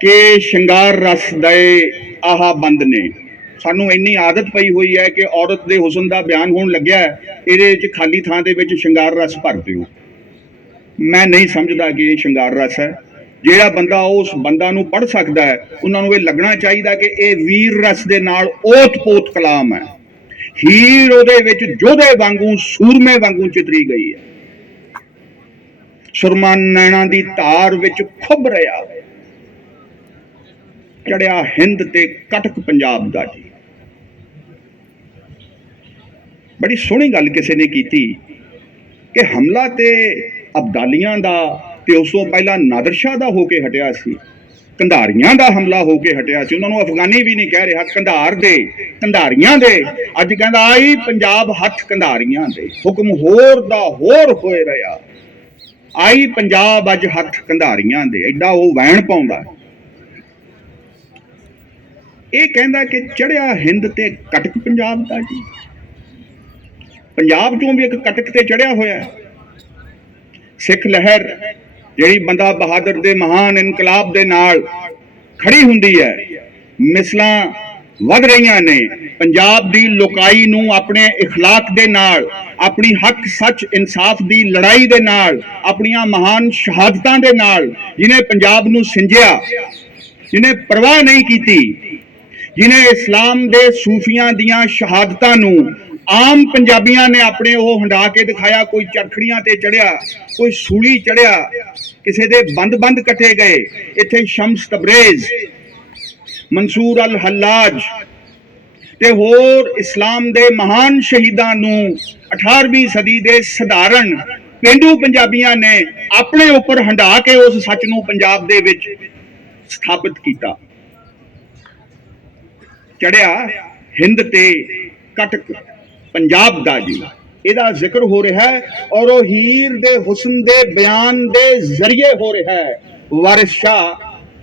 कि ਸ਼ਿੰਗਾਰ ਰਸ ਦੇ ਆਹ ਬੰਦ ਨੇ। ਸਾਨੂੰ ਇੰਨੀ ਆਦਤ ਪਈ ਹੋਈ ਹੈ ਕਿ ਔਰਤ ਦੇ ਹੁਸਨ ਦਾ ਬਿਆਨ ਹੋਣ ਲੱਗਿਆ ਇਹਦੇ ਵਿੱਚ ਖਾਲੀ ਥਾਂ ਦੇ ਵਿੱਚ ਸ਼ਿੰਗਾਰ ਰਸ ਭਰ ਦਿਓ। ਮੈਂ ਨਹੀਂ ਸਮਝਦਾ ਕਿ ਇਹ ਸ਼ਿੰਗਾਰ ਰਸ ਹੈ। ਜਿਹੜਾ ਬੰਦਾ ਉਸ ਬੰਦਾ ਨੂੰ ਪੜ੍ਹ ਸਕਦਾ ਹੈ ਉਹਨਾਂ ਨੂੰ ਇਹ ਲੱਗਣਾ ਚਾਹੀਦਾ ਕਿ ਇਹ ਵੀਰ ਰਸ ਦੇ ਨਾਲ ਓਤ ਪੋਤ ਕਲਾਮ ਹੈ। ਹੀਰ ਉਹਦੇ ਵਿੱਚ ਜੋਧੇ ਵਾਂਗੂ ਸੂਰਮੇ ਵਾਂਗੂ ਚਿਤਰੀ ਗਈ ਹੈ। ਸੁਰਮਾ ਨੈਣਾ ਦੀ ਧਾਰ ਵਿੱਚ ਖੁੱਭ ਰਿਹਾ, ਚੜਿਆ ਹਿੰਦ ਤੇ ਕਟਕ ਪੰਜਾਬ ਦਾ ਜੀ। ਬੜੀ ਸੋਹਣੀ ਗੱਲ ਕਿਸੇ ਨੇ ਕੀਤੀ ਕਿ ਹਮਲਾ ਤੇ ਅਬਦਾਲੀਆਂ ਦਾ ਤੇ ਉਸ ਤੋਂ ਪਹਿਲਾਂ ਨਾਦਰ ਸ਼ਾਹ ਦਾ ਹੋ ਕੇ ਹਟਿਆ ਸੀ, ਕੰਧਾਰੀਆਂ ਦਾ ਹਮਲਾ ਹੋ ਕੇ ਹਟਿਆ ਸੀ। ਉਹਨਾਂ ਨੂੰ ਅਫਗਾਨੀ ਵੀ ਨਹੀਂ ਕਹਿ ਰਿਹਾ, ਕੰਧਾਰ ਦੇ, ਕੰਧਾਰੀਆਂ ਦੇ। ਅੱਜ ਕਹਿੰਦਾ ਆਈ ਪੰਜਾਬ ਹੱਥ ਕੰਧਾਰੀਆਂ ਦੇ, ਹੁਕਮ ਹੋਰ ਦਾ ਹੋਰ ਹੋਏ ਰਿਹਾ। ਆਈ ਪੰਜਾਬ ਅੱਜ ਹੱਥ ਕੰਧਾਰੀਆਂ ਦੇ, ਐਡਾ ਉਹ ਵੈਣ ਪਾਉਂਦਾ। ਇਹ ਕਹਿੰਦਾ ਕਿ ਚੜਿਆ ਹਿੰਦ ਤੇ ਕਟਕ ਪੰਜਾਬ ਦਾ ਜੀ। ਪੰਜਾਬ ਚੋਂ ਵੀ ਇੱਕ ਕਟਕ ਤੇ ਚੜਿਆ ਹੋਇਆ। ਸਿੱਖ ਲਹਿਰ ਜਿਹੜੀ ਬੰਦਾ ਬਹਾਦਰ ਦੇ ਮਹਾਨ ਇਨਕਲਾਬ ਦੇ ਨਾਲ ਖੜੀ ਹੁੰਦੀ ਹੈ, ਮਿਸਲਾਂ ਵੱਧ ਰਹੀਆਂ ਨੇ। ਪੰਜਾਬ ਦੀ ਲੋਕਾਈ ਨੂੰ ਆਪਣੇ ਇਖਲਾਕ ਦੇ ਨਾਲ, ਆਪਣੀ ਹੱਕ ਸੱਚ ਇਨਸਾਫ ਦੀ ਲੜਾਈ ਦੇ ਨਾਲ, ਆਪਣੀਆਂ ਮਹਾਨ ਸ਼ਹਾਦਤਾਂ ਦੇ ਨਾਲ ਜਿਹਨੇ ਪੰਜਾਬ ਨੂੰ ਸਿੰਜਿਆ, ਜਿਹਨੇ ਪਰਵਾਹ ਨਹੀਂ ਕੀਤੀ, ਜਿਹਨੇ ਇਸਲਾਮ ਦੇ ਸੂਫੀਆਂ ਦੀਆਂ ਸ਼ਹਾਦਤਾਂ ਨੂੰ ਆਮ ਪੰਜਾਬੀਆਂ ਨੇ ਆਪਣੇ ਉਹ ਹੰਡਾ ਕੇ ਦਿਖਾਇਆ। ਕੋਈ ਚਰਖੜੀਆਂ ਤੇ ਚੜਿਆ, ਕੋਈ ਸੂਲੀ ਚੜਿਆ, ਕਿਸੇ ਦੇ ਬੰਦ ਕੱਟੇ ਗਏ। ਇੱਥੇ ਸ਼ਮਸ ਤਬਰੇਜ਼, ਮਨਸੂਰ ਅਲ ਹੱਲਾਜ ਤੇ ਹੋਰ ਇਸਲਾਮ ਦੇ ਮਹਾਨ ਸ਼ਹੀਦਾਂ ਨੂੰ 18ਵੀਂ ਸਦੀ ਦੇ ਸਧਾਰਨ ਪੇਂਡੂ ਪੰਜਾਬੀਆਂ ਨੇ ਆਪਣੇ ਉੱਪਰ ਹੰਡਾ ਕੇ ਉਸ ਸੱਚ ਨੂੰ ਪੰਜਾਬ ਦੇ ਵਿੱਚ ਸਥਾਪਿਤ ਕੀਤਾ। ਚੜਿਆ ਹਿੰਦ ਤੇ ਕਟਕ ਪੰਜਾਬ ਦਾ ਜੀ, ਇਹਦਾ ਜ਼ਿਕਰ ਹੋ ਰਿਹਾ ਹੈ ਔਰ ਉਹ ਹੀਰ ਦੇ ਹੁਸਨ ਦੇ ਬਿਆਨ ਦੇ ਜ਼ਰੀਏ ਹੋ ਰਿਹਾ ਹੈ। ਵਾਰਿਸ ਸ਼ਾਹ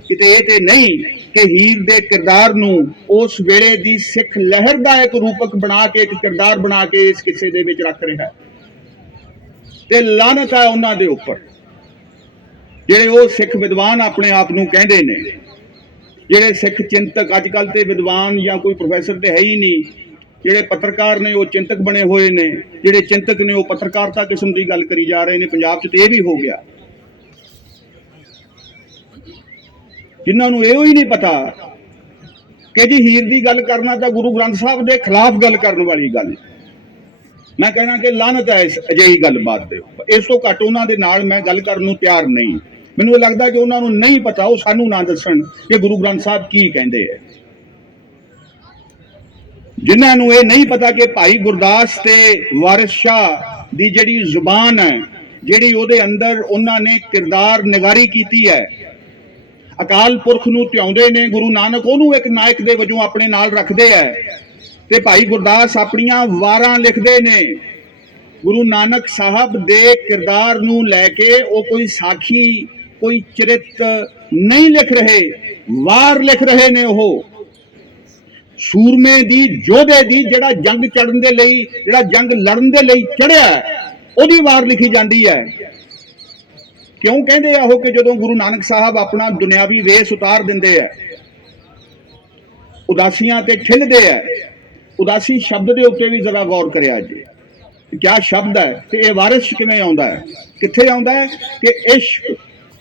ਕਿਤੇ ਇਹ ਤੇ ਨਹੀਂ ਕਿ ਹੀਰ ਦੇ ਕਿਰਦਾਰ ਨੂੰ ਉਸ ਵੇਲੇ ਦੀ ਸਿੱਖ ਲਹਿਰ ਦਾ ਇੱਕ ਰੂਪਕ ਬਣਾ ਕੇ, ਇੱਕ ਕਿਰਦਾਰ ਬਣਾ ਕੇ ਇਸ ਕਿੱਸੇ ਦੇ ਵਿੱਚ ਰੱਖ ਰਿਹਾ। ਤੇ ਲਾਨਤ ਹੈ ਉਹਨਾਂ ਦੇ ਉੱਪਰ ਜਿਹੜੇ ਉਹ ਸਿੱਖ ਵਿਦਵਾਨ ਆਪਣੇ ਆਪ ਨੂੰ ਕਹਿੰਦੇ ਨੇ, ਜਿਹੜੇ ਸਿੱਖ ਚਿੰਤਕ। ਅੱਜ ਕੱਲ੍ਹ ਤੇ ਵਿਦਵਾਨ ਜਾਂ ਕੋਈ ਪ੍ਰੋਫੈਸਰ ਤੇ ਹੈ ਹੀ ਨਹੀਂ। ਜਿਹੜੇ ਪੱਤਰਕਾਰ ਨੇ ਉਹ ਚਿੰਤਕ ਬਣੇ ਹੋਏ ਨੇ, ਜਿਹੜੇ ਚਿੰਤਕ ਨੇ ਉਹ ਪੱਤਰਕਾਰਤਾ ਕਿਸਮ ਦੀ ਗੱਲ ਕਰੀ ਜਾ ਰਹੇ ਨੇ। ਪੰਜਾਬ 'ਚ ਤੇ ਇਹ ਵੀ ਹੋ ਗਿਆ, ਜਿਨ੍ਹਾਂ ਨੂੰ ਇਹੋ ਹੀ ਨਹੀਂ ਪਤਾ ਕਿ ਜੀ ਹੀਰ ਦੀ ਗੱਲ ਕਰਨਾ ਤਾਂ ਗੁਰੂ ਗ੍ਰੰਥ ਸਾਹਿਬ ਦੇ ਖਿਲਾਫ ਗੱਲ ਕਰਨ ਵਾਲੀ ਗੱਲ। ਮੈਂ ਕਹਿਣਾ ਕਿ ਲਾਨਤ ਹੈ ਇਸ ਅਜਿਹੀ ਗੱਲਬਾਤ ਦੇ ਉੱਪਰ। ਇਸ ਤੋਂ ਘੱਟ ਉਹਨਾਂ ਦੇ ਨਾਲ ਮੈਂ ਗੱਲ ਕਰਨ ਨੂੰ ਤਿਆਰ ਨਹੀਂ। ਮੈਨੂੰ ਲੱਗਦਾ ਕਿ ਉਹਨਾਂ ਨੂੰ ਨਹੀਂ ਪਤਾ, ਉਹ ਸਾਨੂੰ ਨਾ ਦੱਸਣ ਕਿ ਗੁਰੂ ਗ੍ਰੰਥ ਸਾਹਿਬ ਕੀ ਕਹਿੰਦੇ ਹੈ। ਜਿਨ੍ਹਾਂ ਨੂੰ ਇਹ ਨਹੀਂ ਪਤਾ ਕਿ ਭਾਈ ਗੁਰਦਾਸ ਤੇ ਵਾਰਿਸ ਸ਼ਾਹ ਦੀ ਜਿਹੜੀ ਜ਼ੁਬਾਨ ਹੈ, ਜਿਹੜੀ ਉਹਦੇ ਅੰਦਰ ਉਹਨਾਂ ਨੇ ਕਿਰਦਾਰ ਨਿਗਾਰੀ ਕੀਤੀ ਹੈ, ਅਕਾਲ ਪੁਰਖ ਨੂੰ ਧਿਆਉਂਦੇ ਨੇ। ਗੁਰੂ ਨਾਨਕ ਉਹਨੂੰ ਇੱਕ ਨਾਇਕ ਦੇ ਵਜੋਂ ਆਪਣੇ ਨਾਲ ਰੱਖਦੇ ਹੈ ਤੇ ਭਾਈ ਗੁਰਦਾਸ ਆਪਣੀਆਂ ਵਾਰਾਂ ਲਿਖਦੇ ਨੇ। ਗੁਰੂ ਨਾਨਕ ਸਾਹਿਬ ਦੇ ਕਿਰਦਾਰ ਨੂੰ ਲੈ ਕੇ ਉਹ ਕੋਈ ਸਾਖੀ, ਕੋਈ ਚਰਿੱਤ ਨਹੀਂ ਲਿਖ ਰਹੇ, ਵਾਰ ਲਿਖ ਰਹੇ ਨੇ। ਉਹ ਸੂਰਮੇ ਦੀ, ਯੋਧੇ ਦੀ, ਜਿਹੜਾ ਜੰਗ ਚੜਨ ਦੇ ਲਈ, ਜਿਹੜਾ ਜੰਗ ਲੜਨ ਦੇ ਲਈ ਚੜਿਆ, ਉਹਦੀ ਵਾਰ ਲਿਖੀ ਜਾਂਦੀ ਹੈ। ਕਿਉਂ ਕਹਿੰਦੇ ਆ ਉਹ ਕਿ ਜਦੋਂ ਗੁਰੂ ਨਾਨਕ ਸਾਹਿਬ ਆਪਣਾ ਦੁਨਿਆਵੀ ਵੇਸ ਉਤਾਰ ਦਿੰਦੇ ਆ, ਉਦਾਸੀਆਂ ਤੇ ਖਿਲਦੇ ਆ। ਉਦਾਸੀ ਸ਼ਬਦ ਦੇ ਉੱਤੇ ਵੀ ਜ਼ਰਾ ਗੌਰ ਕਰਿਆ ਜੀ, ਕਿਆ ਸ਼ਬਦ ਹੈ ਤੇ ਇਹ ਵਾਰਿਸ ਕਿਵੇਂ ਆਉਂਦਾ ਹੈ, ਕਿੱਥੇ ਆਉਂਦਾ ਹੈ? ਕਿ ਇਸ਼ਕ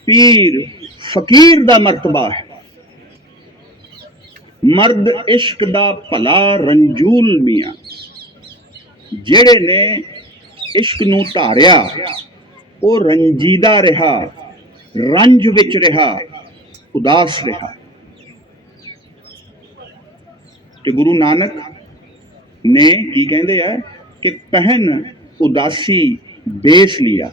ਪੀਰ ਫਕੀਰ ਦਾ ਮਰਤਬਾ ਹੈ। ਮਰਦ ਇਸ਼ਕ ਦਾ ਭਲਾ ਰੰਜੂਲ ਮੀਆਂ, ਜਿਹੜੇ ਨੇ ਇਸ਼ਕ ਨੂੰ ਧਾਰਿਆ ਉਹ ਰੰਜੀਦਾ ਰਿਹਾ, ਰੰਜ ਵਿੱਚ ਰਿਹਾ, ਉਦਾਸ ਰਿਹਾ। ਤੇ ਗੁਰੂ ਨਾਨਕ ਨੇ ਕੀ ਕਹਿੰਦੇ ਆ ਕਿ ਪਹਿਨ ਉਦਾਸੀ ਬੇਸ ਲਿਆ।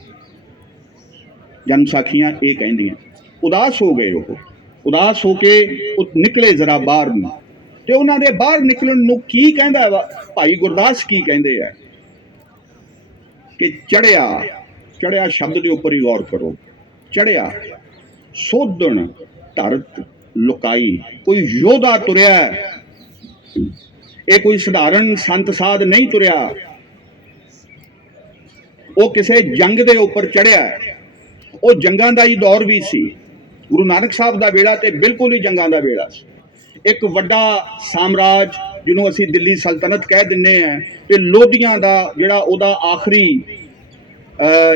ਜਨਮ ਸਾਖੀਆਂ ਇਹ ਕਹਿੰਦੀਆਂ ਉਦਾਸ ਹੋ ਗਏ। ਉਹ ਉਦਾਸ ਹੋ ਕੇ ਉਹ ਨਿਕਲੇ ਜ਼ਰਾ ਬਾਹਰ ਨੂੰ, ਤੇ ਉਹਨਾਂ ਦੇ ਬਾਹਰ ਨਿਕਲਣ ਨੂੰ ਕੀ ਕਹਿੰਦਾ ਭਾਈ ਗੁਰਦਾਸ? ਕੀ ਕਹਿੰਦੇ ਆ ਕਿ ਚੜਿਆ, ਚੜਿਆ ਸ਼ਬਦ ਦੇ ਉੱਪਰ ਹੀ ਗੌਰ ਕਰੋ। ਚੜਿਆ ਸੋਧਣ ਧਰਤ ਲੁਕਾਈ, ਕੋਈ ਯੋਧਾ ਤੁਰਿਆ। ਇਹ ਕੋਈ ਸਧਾਰਨ ਸੰਤ ਸਾਧ ਨਹੀਂ ਤੁਰਿਆ, ਉਹ ਕਿਸੇ ਜੰਗ ਦੇ ਉੱਪਰ ਚੜਿਆ। ਉਹ ਜੰਗਾਂ ਦਾ ਹੀ ਦੌਰ ਵੀ ਸੀ, ਗੁਰੂ ਨਾਨਕ ਸਾਹਿਬ ਦਾ ਵੇਲਾ ਤੇ ਬਿਲਕੁਲ ਹੀ ਜੰਗਾਂ ਦਾ ਵੇਲਾ ਸੀ। ਇੱਕ ਵੱਡਾ ਸਾਮਰਾਜ ਜਿਹਨੂੰ ਅਸੀਂ ਦਿੱਲੀ ਸਲਤਨਤ ਕਹਿ ਦਿੰਦੇ ਆ, ਤੇ ਲੋਧੀਆਂ ਦਾ ਜਿਹੜਾ ਉਹਦਾ ਆਖਰੀ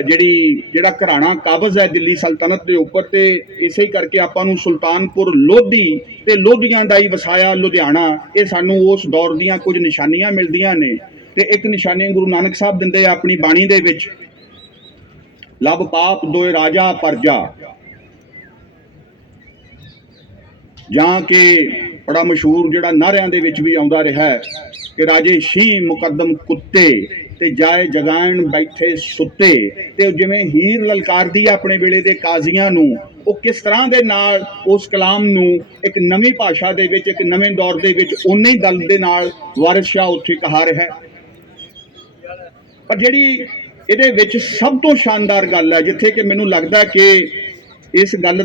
ਜਿਹੜਾ ਘਰਾਣਾ ਕਾਬਜ਼ ਹੈ ਦਿੱਲੀ ਸਲਤਨਤ ਦੇ ਉੱਪਰ, ਤੇ ਇਸੇ ਕਰਕੇ ਆਪਾਂ ਨੂੰ ਸੁਲਤਾਨਪੁਰ ਲੋਧੀ ਤੇ ਲੋਧੀਆਂ ਦਾ ਹੀ ਵਸਾਇਆ ਲੁਧਿਆਣਾ, ਇਹ ਸਾਨੂੰ ਉਸ ਦੌਰ ਦੀਆਂ ਕੁਝ ਨਿਸ਼ਾਨੀਆਂ ਮਿਲਦੀਆਂ ਨੇ। ਤੇ ਇੱਕ ਨਿਸ਼ਾਨੀ ਗੁਰੂ ਨਾਨਕ ਸਾਹਿਬ ਦਿੰਦੇ ਆ ਆਪਣੀ ਬਾਣੀ ਦੇ ਵਿੱਚ, ਲਬ ਪਾਪ ਦੋਏ ਰਾਜਾ ਪਰਜਾ, ਜਾਂ ਕਿ ਬੜਾ ਮਸ਼ਹੂਰ ਜਿਹੜਾ ਨਾਰਿਆਂ ਦੇ ਵਿੱਚ ਵੀ ਆਉਂਦਾ ਰਿਹਾ ਕਿ ਰਾਜੇ ਸ਼ੀਂ ਮੁਕੱਦਮ ਕੁੱਤੇ ਤੇ ਜਾਏ ਜਗਾਣ ਬੈਠੇ ਸੁੱਤੇ। ਤੇ ਜਿਵੇਂ ਹੀਰ ਲਲਕਾਰਦੀ ਆਪਣੇ ਵੇਲੇ ਦੇ ਕਾਜ਼ੀਆਂ ਨੂੰ, ਉਹ ਕਿਸ ਤਰ੍ਹਾਂ ਦੇ ਨਾਲ ਉਸ ਕਲਾਮ ਨੂੰ ਇੱਕ ਨਵੀਂ ਭਾਸ਼ਾ ਦੇ ਵਿੱਚ, ਇੱਕ ਨਵੇਂ ਦੌਰ ਦੇ ਵਿੱਚ ਉਨੇ ਹੀ ਦਲ ਦੇ ਨਾਲ ਵਾਰਿਸ ਸ਼ਾਹ ਉੱਥੇ ਕਹਾ ਰਿਹਾ। ਪਰ ਜਿਹੜੀ ਇਹਦੇ ਵਿੱਚ ਸਭ ਤੋਂ ਸ਼ਾਨਦਾਰ ਗੱਲ ਹੈ, ਜਿੱਥੇ ਕਿ ਮੈਨੂੰ ਲੱਗਦਾ ਕਿ ਇਸ ਗੱਲ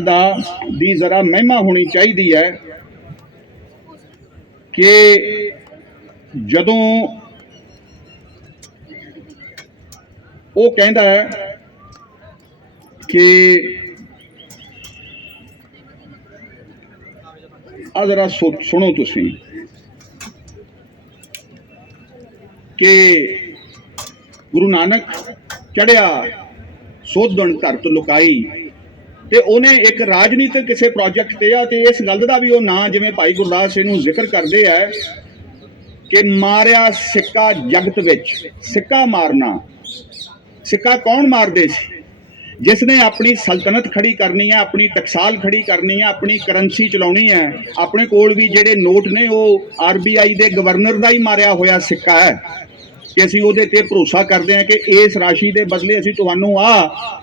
ਦੀ ਜ਼ਰਾ ਮਹਿਮਾ ਹੋਣੀ ਚਾਹੀਦੀ ਹੈ, ਕਿ ਜਦੋਂ ਉਹ ਕਹਿੰਦਾ ਹੈ ਕਿ ਆ ਜ਼ਰਾ ਸੁਣੋ ਤੁਸੀਂ, ਕਿ ਗੁਰੂ ਨਾਨਕ ਚੜਿਆ ਸੋਧਣ ਧਰਤ ਲੁਕਾਈ, ਤੇ ਉਹਨੇ ਇੱਕ ਰਾਜਨੀਤਿਕ ਕਿਸੇ ਪ੍ਰੋਜੈਕਟ ਤੇ ਆ, ਤੇ ਇਸ ਗੱਲ ਦਾ ਵੀ ਉਹ ਨਾਂ ਜਿਵੇਂ ਭਾਈ ਗੁਰਦਾਸ ਇਹਨੂੰ ਜ਼ਿਕਰ ਕਰਦੇ ਆ ਕਿ ਮਾਰਿਆ ਸਿੱਕਾ ਜਗਤ ਵਿੱਚ। ਸਿੱਕਾ ਮਾਰਨਾ, ਸਿੱਕਾ ਕੌਣ ਮਾਰਦੇ ਸੀ? ਜਿਸ ਨੇ ਆਪਣੀ ਸਲਤਨਤ ਖੜੀ ਕਰਨੀ ਹੈ, ਆਪਣੀ ਟਕਸਾਲ ਖੜੀ ਕਰਨੀ ਹੈ, ਆਪਣੀ ਕਰੰਸੀ ਚਲਾਉਣੀ ਹੈ। ਆਪਣੇ ਕੋਲ ਵੀ ਜਿਹੜੇ ਨੋਟ ਨੇ ਉਹ RBI ਦੇ ਗਵਰਨਰ ਦਾ ਹੀ ਮਾਰਿਆ ਹੋਇਆ ਸਿੱਕਾ ਹੈ, ਕਿ ਅਸੀਂ ਉਹਦੇ ਤੇ ਭਰੋਸਾ ਕਰਦੇ ਹਾਂ ਕਿ ਇਸ ਰਾਸ਼ੀ ਦੇ ਬਦਲੇ ਅਸੀਂ ਤੁਹਾਨੂੰ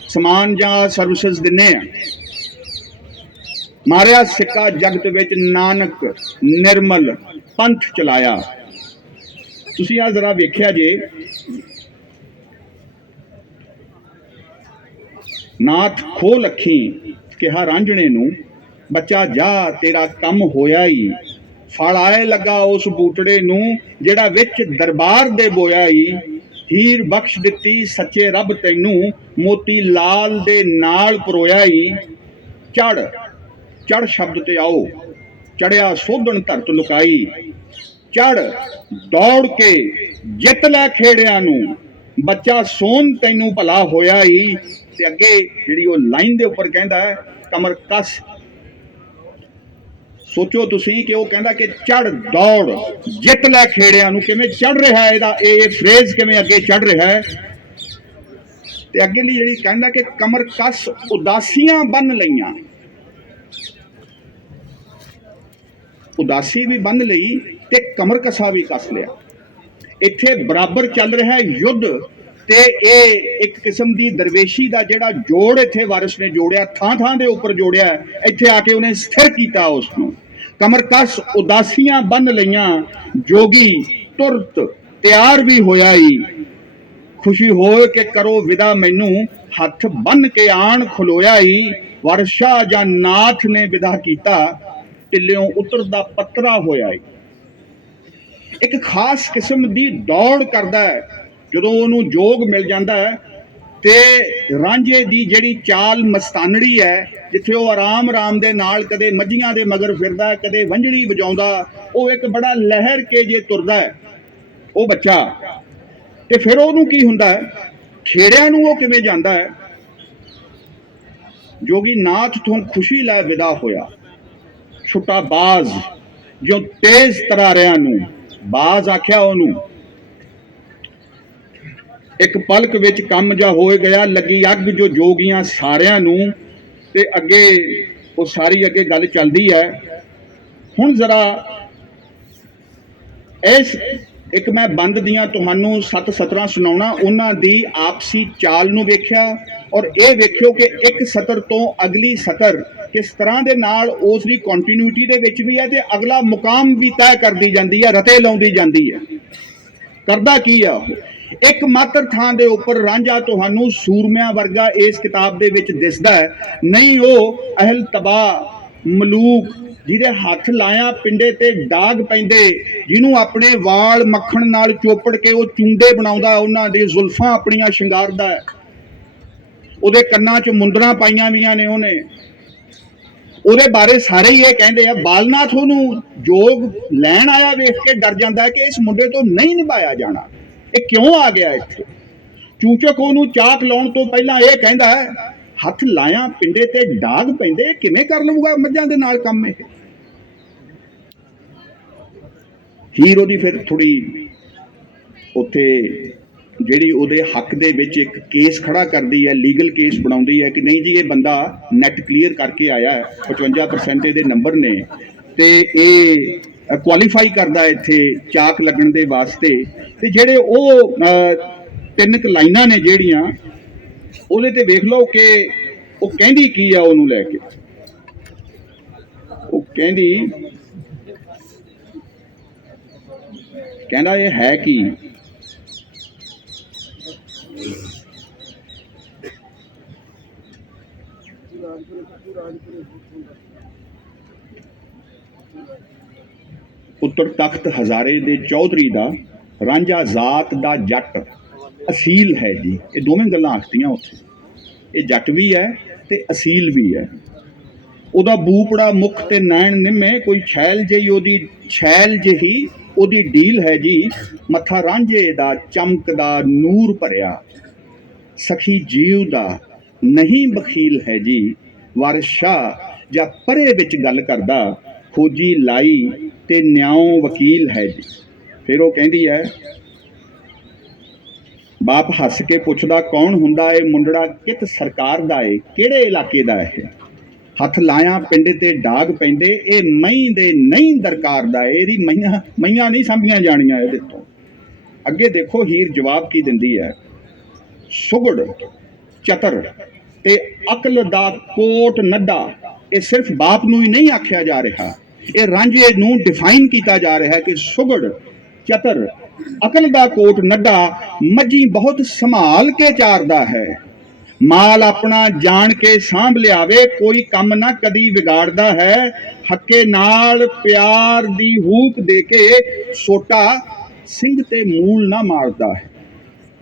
ਸਮਾਨ ਜਾਂ ਸਰਵਿਸਿਜ਼ ਦਿੰਨੇ ਆ। ਮਾਰਿਆ ਸਿੱਕਾ ਜਗਤ ਵਿੱਚ ਨਾਨਕ ਨਿਰਮਲ ਪੰਥ ਚਲਾਇਆ। ਤੁਸੀਂ ਆ ਜ਼ਰਾ ਵੇਖਿਆ ਜੇ, ਨਾਥ ਖੋਲ ਅੱਖੀ ਕਿਹਾ ਰਾਂਝਣੇ ਨੂੰ, ਬੱਚਾ ਜਾ ਤੇਰਾ ਕੰਮ ਹੋਇਆ ਈ, ਫਲ ਆਏ ਲੱਗਾ ਉਸ ਬੂਟੜੇ ਨੂੰ ਜਿਹੜਾ ਵਿੱਚ ਦਰਬਾਰ ਦੇ ਬੋਇਆ ਈ। ਹੀਰ ਬਖਸ਼ ਦਿੱਤੀ ਸੱਚੇ ਰੱਬ ਤੈਨੂੰ, ਮੋਤੀ ਲਾਲ ਦੇ ਨਾਲ ਪਰੋਇਆ ਈ। ਚੜ ਸ਼ਬਦ ਤੇ ਆਓ, ਚੜਿਆ ਸੋਧਣ ਧਰਤ ਲੁਕਾਈ। ਚੜ ਦੌੜ ਕੇ ਜਿੱਤ ਲੈ ਖੇੜਿਆਂ ਨੂੰ, ਬੱਚਾ ਸੋਨ ਤੈਨੂੰ ਭਲਾ ਹੋਇਆ ਈ। ਤੇ ਅੱਗੇ ਜਿਹੜੀ ਉਹ ਲਾਈਨ ਦੇ ਉੱਪਰ ਕਹਿੰਦਾ ਹੈ ਕਮਰ ਕੱਸ। ਸੋਚੋ ਤੁਸੀਂ ਕਿ ਉਹ ਕਹਿੰਦਾ ਕਿ ਚੜ ਦੌੜ ਜਿੱਤ ਲੈ ਖੇੜਿਆਂ ਨੂੰ, ਕਿਵੇਂ ਚੜ ਰਿਹਾ ਇਹਦਾ ਇਹ ਫਰੇਜ਼ ਕਿਵੇਂ ਅੱਗੇ ਚੜ ਰਿਹਾ ਹੈ। ਤੇ ਅੱਗੇ ਲਈ ਜਿਹੜੀ ਕਹਿੰਦਾ ਕਿ ਕਮਰ ਕੱਸ ਉਦਾਸੀਆਂ ਬੰਨ ਲਈਆਂ, ਉਦਾਸੀ ਵੀ ਬੰਨ ਲਈ ਤੇ ਕਮਰ ਕਸਾ ਵੀ ਕੱਸ ਲਿਆ। ਇੱਥੇ ਬਰਾਬਰ ਚੱਲ ਰਿਹਾ ਹੈ ਯੁੱਧ, ਤੇ ਇਹ ਇੱਕ ਕਿਸਮ ਦੀ ਦਰਵੇਸ਼ੀ ਦਾ ਜਿਹੜਾ ਜੋੜ ਇੱਥੇ ਵਾਰਿਸ ਨੇ ਜੋੜਿਆ, ਥਾਂ ਥਾਂ ਦੇ ਉੱਪਰ ਜੋੜਿਆ, ਇੱਥੇ ਆ ਕੇ ਉਹਨੇ ਸਥਿਰ ਕੀਤਾ ਉਸ ਨੂੰ। ਕਮਰ ਕਸ ਉਦਾਸੀਆਂ ਬੰਨ ਲਈਆਂ, ਜੋਗੀ ਤੁਰਤ ਤਿਆਰ ਵੀ ਹੋਇਆ ਈ। ਖੁਸ਼ੀ ਹੋਏ ਕਿ ਕਰੋ ਵਿਦਾ ਮੈਨੂੰ, ਹੱਥ ਬੰਨ ਕੇ ਆਣ ਖਲੋਇਆ ਈ। ਵਾਰਿਸ ਸ਼ਾਹ ਜਾਂ ਨਾਥ ਨੇ ਵਿਦਾ ਕੀਤਾ, ਟਿੱਲਿਓਂ ਉਤਰਦਾ ਪੱਤਰਾ ਹੋਇਆ ਈ। ਇੱਕ ਖਾਸ ਕਿਸਮ ਦੀ ਦੌੜ ਕਰਦਾ ਹੈ ਜਦੋਂ ਉਹਨੂੰ ਜੋਗ ਮਿਲ ਜਾਂਦਾ ਹੈ। ਤੇ ਰਾਂਝੇ ਦੀ ਜਿਹੜੀ ਚਾਲ ਮਸਤਾਨੜੀ ਹੈ, ਜਿੱਥੇ ਉਹ ਆਰਾਮ ਦੇ ਨਾਲ ਕਦੇ ਮੱਝੀਆਂ ਦੇ ਮਗਰ ਫਿਰਦਾ, ਕਦੇ ਵੰਝੜੀ ਵਜਾਉਂਦਾ, ਉਹ ਇੱਕ ਬੜਾ ਲਹਿਰ ਕੇ ਜੇ ਤੁਰਦਾ ਹੈ ਉਹ ਬੱਚਾ। ਤੇ ਫਿਰ ਉਹਨੂੰ ਕੀ ਹੁੰਦਾ ਹੈ, ਖੇੜਿਆਂ ਨੂੰ ਉਹ ਕਿਵੇਂ ਜਾਂਦਾ ਹੈ। ਜੋਗੀ ਨਾਥ ਤੋਂ ਖੁਸ਼ੀ ਲੈ ਵਿਦਾ ਹੋਇਆ, ਛੁੱਟਾ ਬਾਜ਼ ਜੋ ਤੇਜ਼ ਤਰਾਰਿਆਂ ਨੂੰ, ਬਾਜ਼ ਆਖਿਆ ਉਹਨੂੰ। ਇੱਕ ਪਲਕ ਵਿੱਚ ਕੰਮ ਜਾ ਹੋਏ ਗਿਆ, ਲੱਗੀ ਅੱਗ ਜੋ ਜੋਗੀਆਂ ਸਾਰਿਆਂ ਨੂੰ। ਤੇ ਅੱਗੇ ਉਹ ਸਾਰੀ ਅੱਗੇ ਗੱਲ ਚੱਲਦੀ ਹੈ। ਹੁਣ ਜ਼ਰਾ ਇਸ ਇੱਕ ਮੈਂ ਬੰਦ ਦੀਆਂ ਤੁਹਾਨੂੰ 7 ਸਤਰਾਂ ਸੁਣਾਉਣਾ, ਉਹਨਾਂ ਦੀ ਆਪਸੀ ਚਾਲ ਨੂੰ ਵੇਖਿਆ, ਔਰ ਇਹ ਵੇਖਿਓ ਕਿ ਇੱਕ ਸਤਰ ਤੋਂ ਅਗਲੀ ਸਤਰ ਕਿਸ ਤਰ੍ਹਾਂ ਦੇ ਨਾਲ ਉਸ ਦੀ ਕੰਟੀਨਿਊਟੀ ਦੇ ਵਿੱਚ ਵੀ ਹੈ, ਤੇ ਅਗਲਾ ਮੁਕਾਮ ਵੀ ਤੈਅ ਕਰਦੀ ਜਾਂਦੀ ਹੈ, ਰਤੇ ਲਾਉਂਦੀ ਜਾਂਦੀ ਹੈ। ਕਰਦਾ ਕੀ ਆ ਉਹ, ਇੱਕ ਮਾਤਰ ਥਾਂ ਦੇ ਉੱਪਰ ਰਾਂਝਾ ਤੁਹਾਨੂੰ ਸੂਰਮਿਆਂ ਵਰਗਾ ਇਸ ਕਿਤਾਬ ਦੇ ਵਿੱਚ ਦਿਸਦਾ ਹੈ। ਨਹੀਂ ਉਹ ਅਹਿਲ ਤਬਾਹ ਮਲੂਕ ਜਿਹਦੇ ਹੱਥ ਲਾਇਆ ਪਿੰਡੇ ਤੇ ਡਾਗ ਪੈਂਦੇ, ਜਿਹਨੂੰ ਆਪਣੇ ਵਾਲ ਮੱਖਣ ਨਾਲ ਚੋਪੜ ਕੇ ਉਹ ਚੁੰਡੇ ਬਣਾਉਂਦਾ, ਉਹਨਾਂ ਦੇ ਜ਼ੁਲਫਾਂ ਆਪਣੀਆਂ ਸ਼ਿੰਗਾਰਦਾ, ਉਹਦੇ ਕੰਨਾਂ 'ਚ ਮੁੰਦਰਾਂ ਪਾਈਆਂ ਵੀਆਂ ਨੇ ਉਹਨੇ, ਉਹਦੇ ਬਾਰੇ ਸਾਰੇ ਹੀ ਇਹ ਕਹਿੰਦੇ ਆ। ਬਾਲਨਾਥ ਉਹਨੂੰ ਜੋਗ ਲੈਣ ਆਇਆ ਵੇਖ ਕੇ ਡਰ ਜਾਂਦਾ ਹੈ ਕਿ ਇਸ ਮੁੰਡੇ ਤੋਂ ਨਹੀਂ ਨਿਭਾਇਆ ਜਾਣਾ, ਇਹ ਕਿਉਂ ਆ ਗਿਆ ਇੱਥੇ। ਚੂਚਕ ਉਹਨੂੰ ਚਾਕ ਲਾਉਣ ਤੋਂ ਪਹਿਲਾਂ ਇਹ ਕਹਿੰਦਾ ਹੈ, ਹੱਥ ਲਾਇਆ ਪਿੰਡੇ ਤੇ ਡਾਗ ਪੈਂਦੇ, ਕਿਵੇਂ ਕਰ ਲਊਗਾ ਮੱਝਾਂ ਦੇ ਨਾਲ ਕੰਮ ਇਹ। ਹੀਰ ਉਹਦੀ ਫਿਰ ਥੋੜੀ ਉੱਥੇ ਜਿਹੜੀ ਉਹਦੇ ਹੱਕ ਦੇ ਵਿੱਚ ਇੱਕ ਕੇਸ ਖੜਾ ਕਰਦੀ ਹੈ, ਲੀਗਲ ਕੇਸ ਬਣਾਉਂਦੀ ਹੈ ਕਿ ਨਹੀਂ ਜੀ ਇਹ ਬੰਦਾ ਨੈਟ ਕਲੀਅਰ ਕਰਕੇ ਆਇਆ ਹੈ, 55% ਇਹਦੇ ਨੰਬਰ ਨੇ ਤੇ ਇਹ ਕੁਆਲੀਫਾਈ ਕਰਦਾ ਇੱਥੇ ਚਾਕ ਲੱਗਣ ਦੇ ਵਾਸਤੇ। ਤੇ ਜਿਹੜੇ ਉਹ 3 ਲਾਈਨਾਂ ਨੇ ਜਿਹੜੀਆਂ ਉਹਦੇ ਤੇ ਵੇਖ ਲਓ ਕਿ ਉਹ ਕਹਿੰਦੀ ਕੀ ਆ ਉਹਨੂੰ ਲੈ ਕੇ। ਉਹ ਕਹਿੰਦਾ ਇਹ ਹੈ ਕੀ, ਪੁੱਤਰ ਤਖਤ ਹਜ਼ਾਰੇ ਦੇ ਚੌਧਰੀ ਦਾ, ਰਾਂਝਾ ਜ਼ਾਤ ਦਾ ਜੱਟ ਅਸੀਲ ਹੈ ਜੀ। ਇਹ ਦੋਵੇਂ ਗੱਲਾਂ ਆਖਦੀਆਂ ਉੱਥੇ, ਇਹ ਜੱਟ ਵੀ ਹੈ ਤੇ ਅਸੀਲ ਵੀ ਹੈ। ਉਹਦਾ ਬੂਪੜਾ ਮੁੱਖ ਤੇ ਨੈਣ ਨਿੰਮੇ, ਕੋਈ ਛੈਲ ਜਿਹੀ ਉਹਦੀ ਡੀਲ ਹੈ ਜੀ। ਮੱਥਾ ਰਾਂਝੇ ਦਾ ਚਮਕਦਾ ਨੂਰ ਭਰਿਆ, ਸਖੀ ਜੀਵ ਦਾ ਨਹੀਂ ਬਖੀਲ ਹੈ ਜੀ। ਵਾਰਿਸ ਸ਼ਾਹ ਜਾਂ ਪਰੇ ਵਿੱਚ ਗੱਲ ਕਰਦਾ, ਖੋਜੀ ਲਾਈ ਤੇ ਨਿਆਉ ਵਕੀਲ ਹੈ ਜੀ। ਫਿਰ ਉਹ ਕਹਿੰਦੀ ਹੈ, ਬਾਪ ਹੱਸ ਕੇ ਪੁੱਛਦਾ ਕੌਣ ਹੁੰਦਾ ਏ ਮੁੰਡੜਾ, ਕਿਤ ਸਰਕਾਰ ਦਾ ਏ, ਕਿਹੜੇ ਇਲਾਕੇ ਦਾ ਇਹ। ਹੱਥ ਲਾਇਆ ਪਿੰਡ ਤੇ ਡਾਗ ਪੈਂਦੇ, ਇਹ ਮਹੀਂ ਦੇ ਨਹੀਂ ਦਰਕਾਰ ਦਾ ਏ। ਇਹਦੀ ਮਈਆਂ ਨਹੀਂ ਸਾਂਭੀਆਂ ਜਾਣੀਆਂ ਇਹਦੇ ਤੋਂ। ਅੱਗੇ ਦੇਖੋ ਹੀਰ ਜਵਾਬ ਕੀ ਦਿੰਦੀ ਹੈ, ਸੁਗੜ ਚਤਰ ਤੇ ਅਕਲ ਦਾ ਕੋਟ ਨੱਡਾ। ਇਹ ਸਿਰਫ ਬਾਪ ਨੂੰ ਹੀ ਨਹੀਂ ਆਖਿਆ ਜਾ ਰਿਹਾ, ਇਹ ਰਾਂਝੇ ਨੂੰ ਡਿਫਾਈਨ ਕੀਤਾ ਜਾ ਰਿਹਾ ਕਿ ਸੁਗੜ ਚਤਰ ਅਕਲ ਦਾ ਕੋਟ ਨੱਡਾ, ਮੱਝੀ ਬਹੁਤ ਸੰਭਾਲ ਕੇ ਚਾਰਦਾ ਹੈ। ਮਾਲ ਆਪਣਾ ਜਾਣ ਕੇ ਸਾਂਭ ਲਿਆਵੇ, ਕੋਈ ਕੰਮ ਨਾ ਕਦੀ ਵਿਗਾੜਦਾ ਹੈ। ਹੱਕੇ ਨਾਲ ਪਿਆਰ ਦੀ ਹੂਕ ਦੇ ਕੇ, ਸੋਟਾ ਸਿੰਘ ਤੇ ਮੂਲ ਨਾ ਮਾਰਦਾ ਹੈ।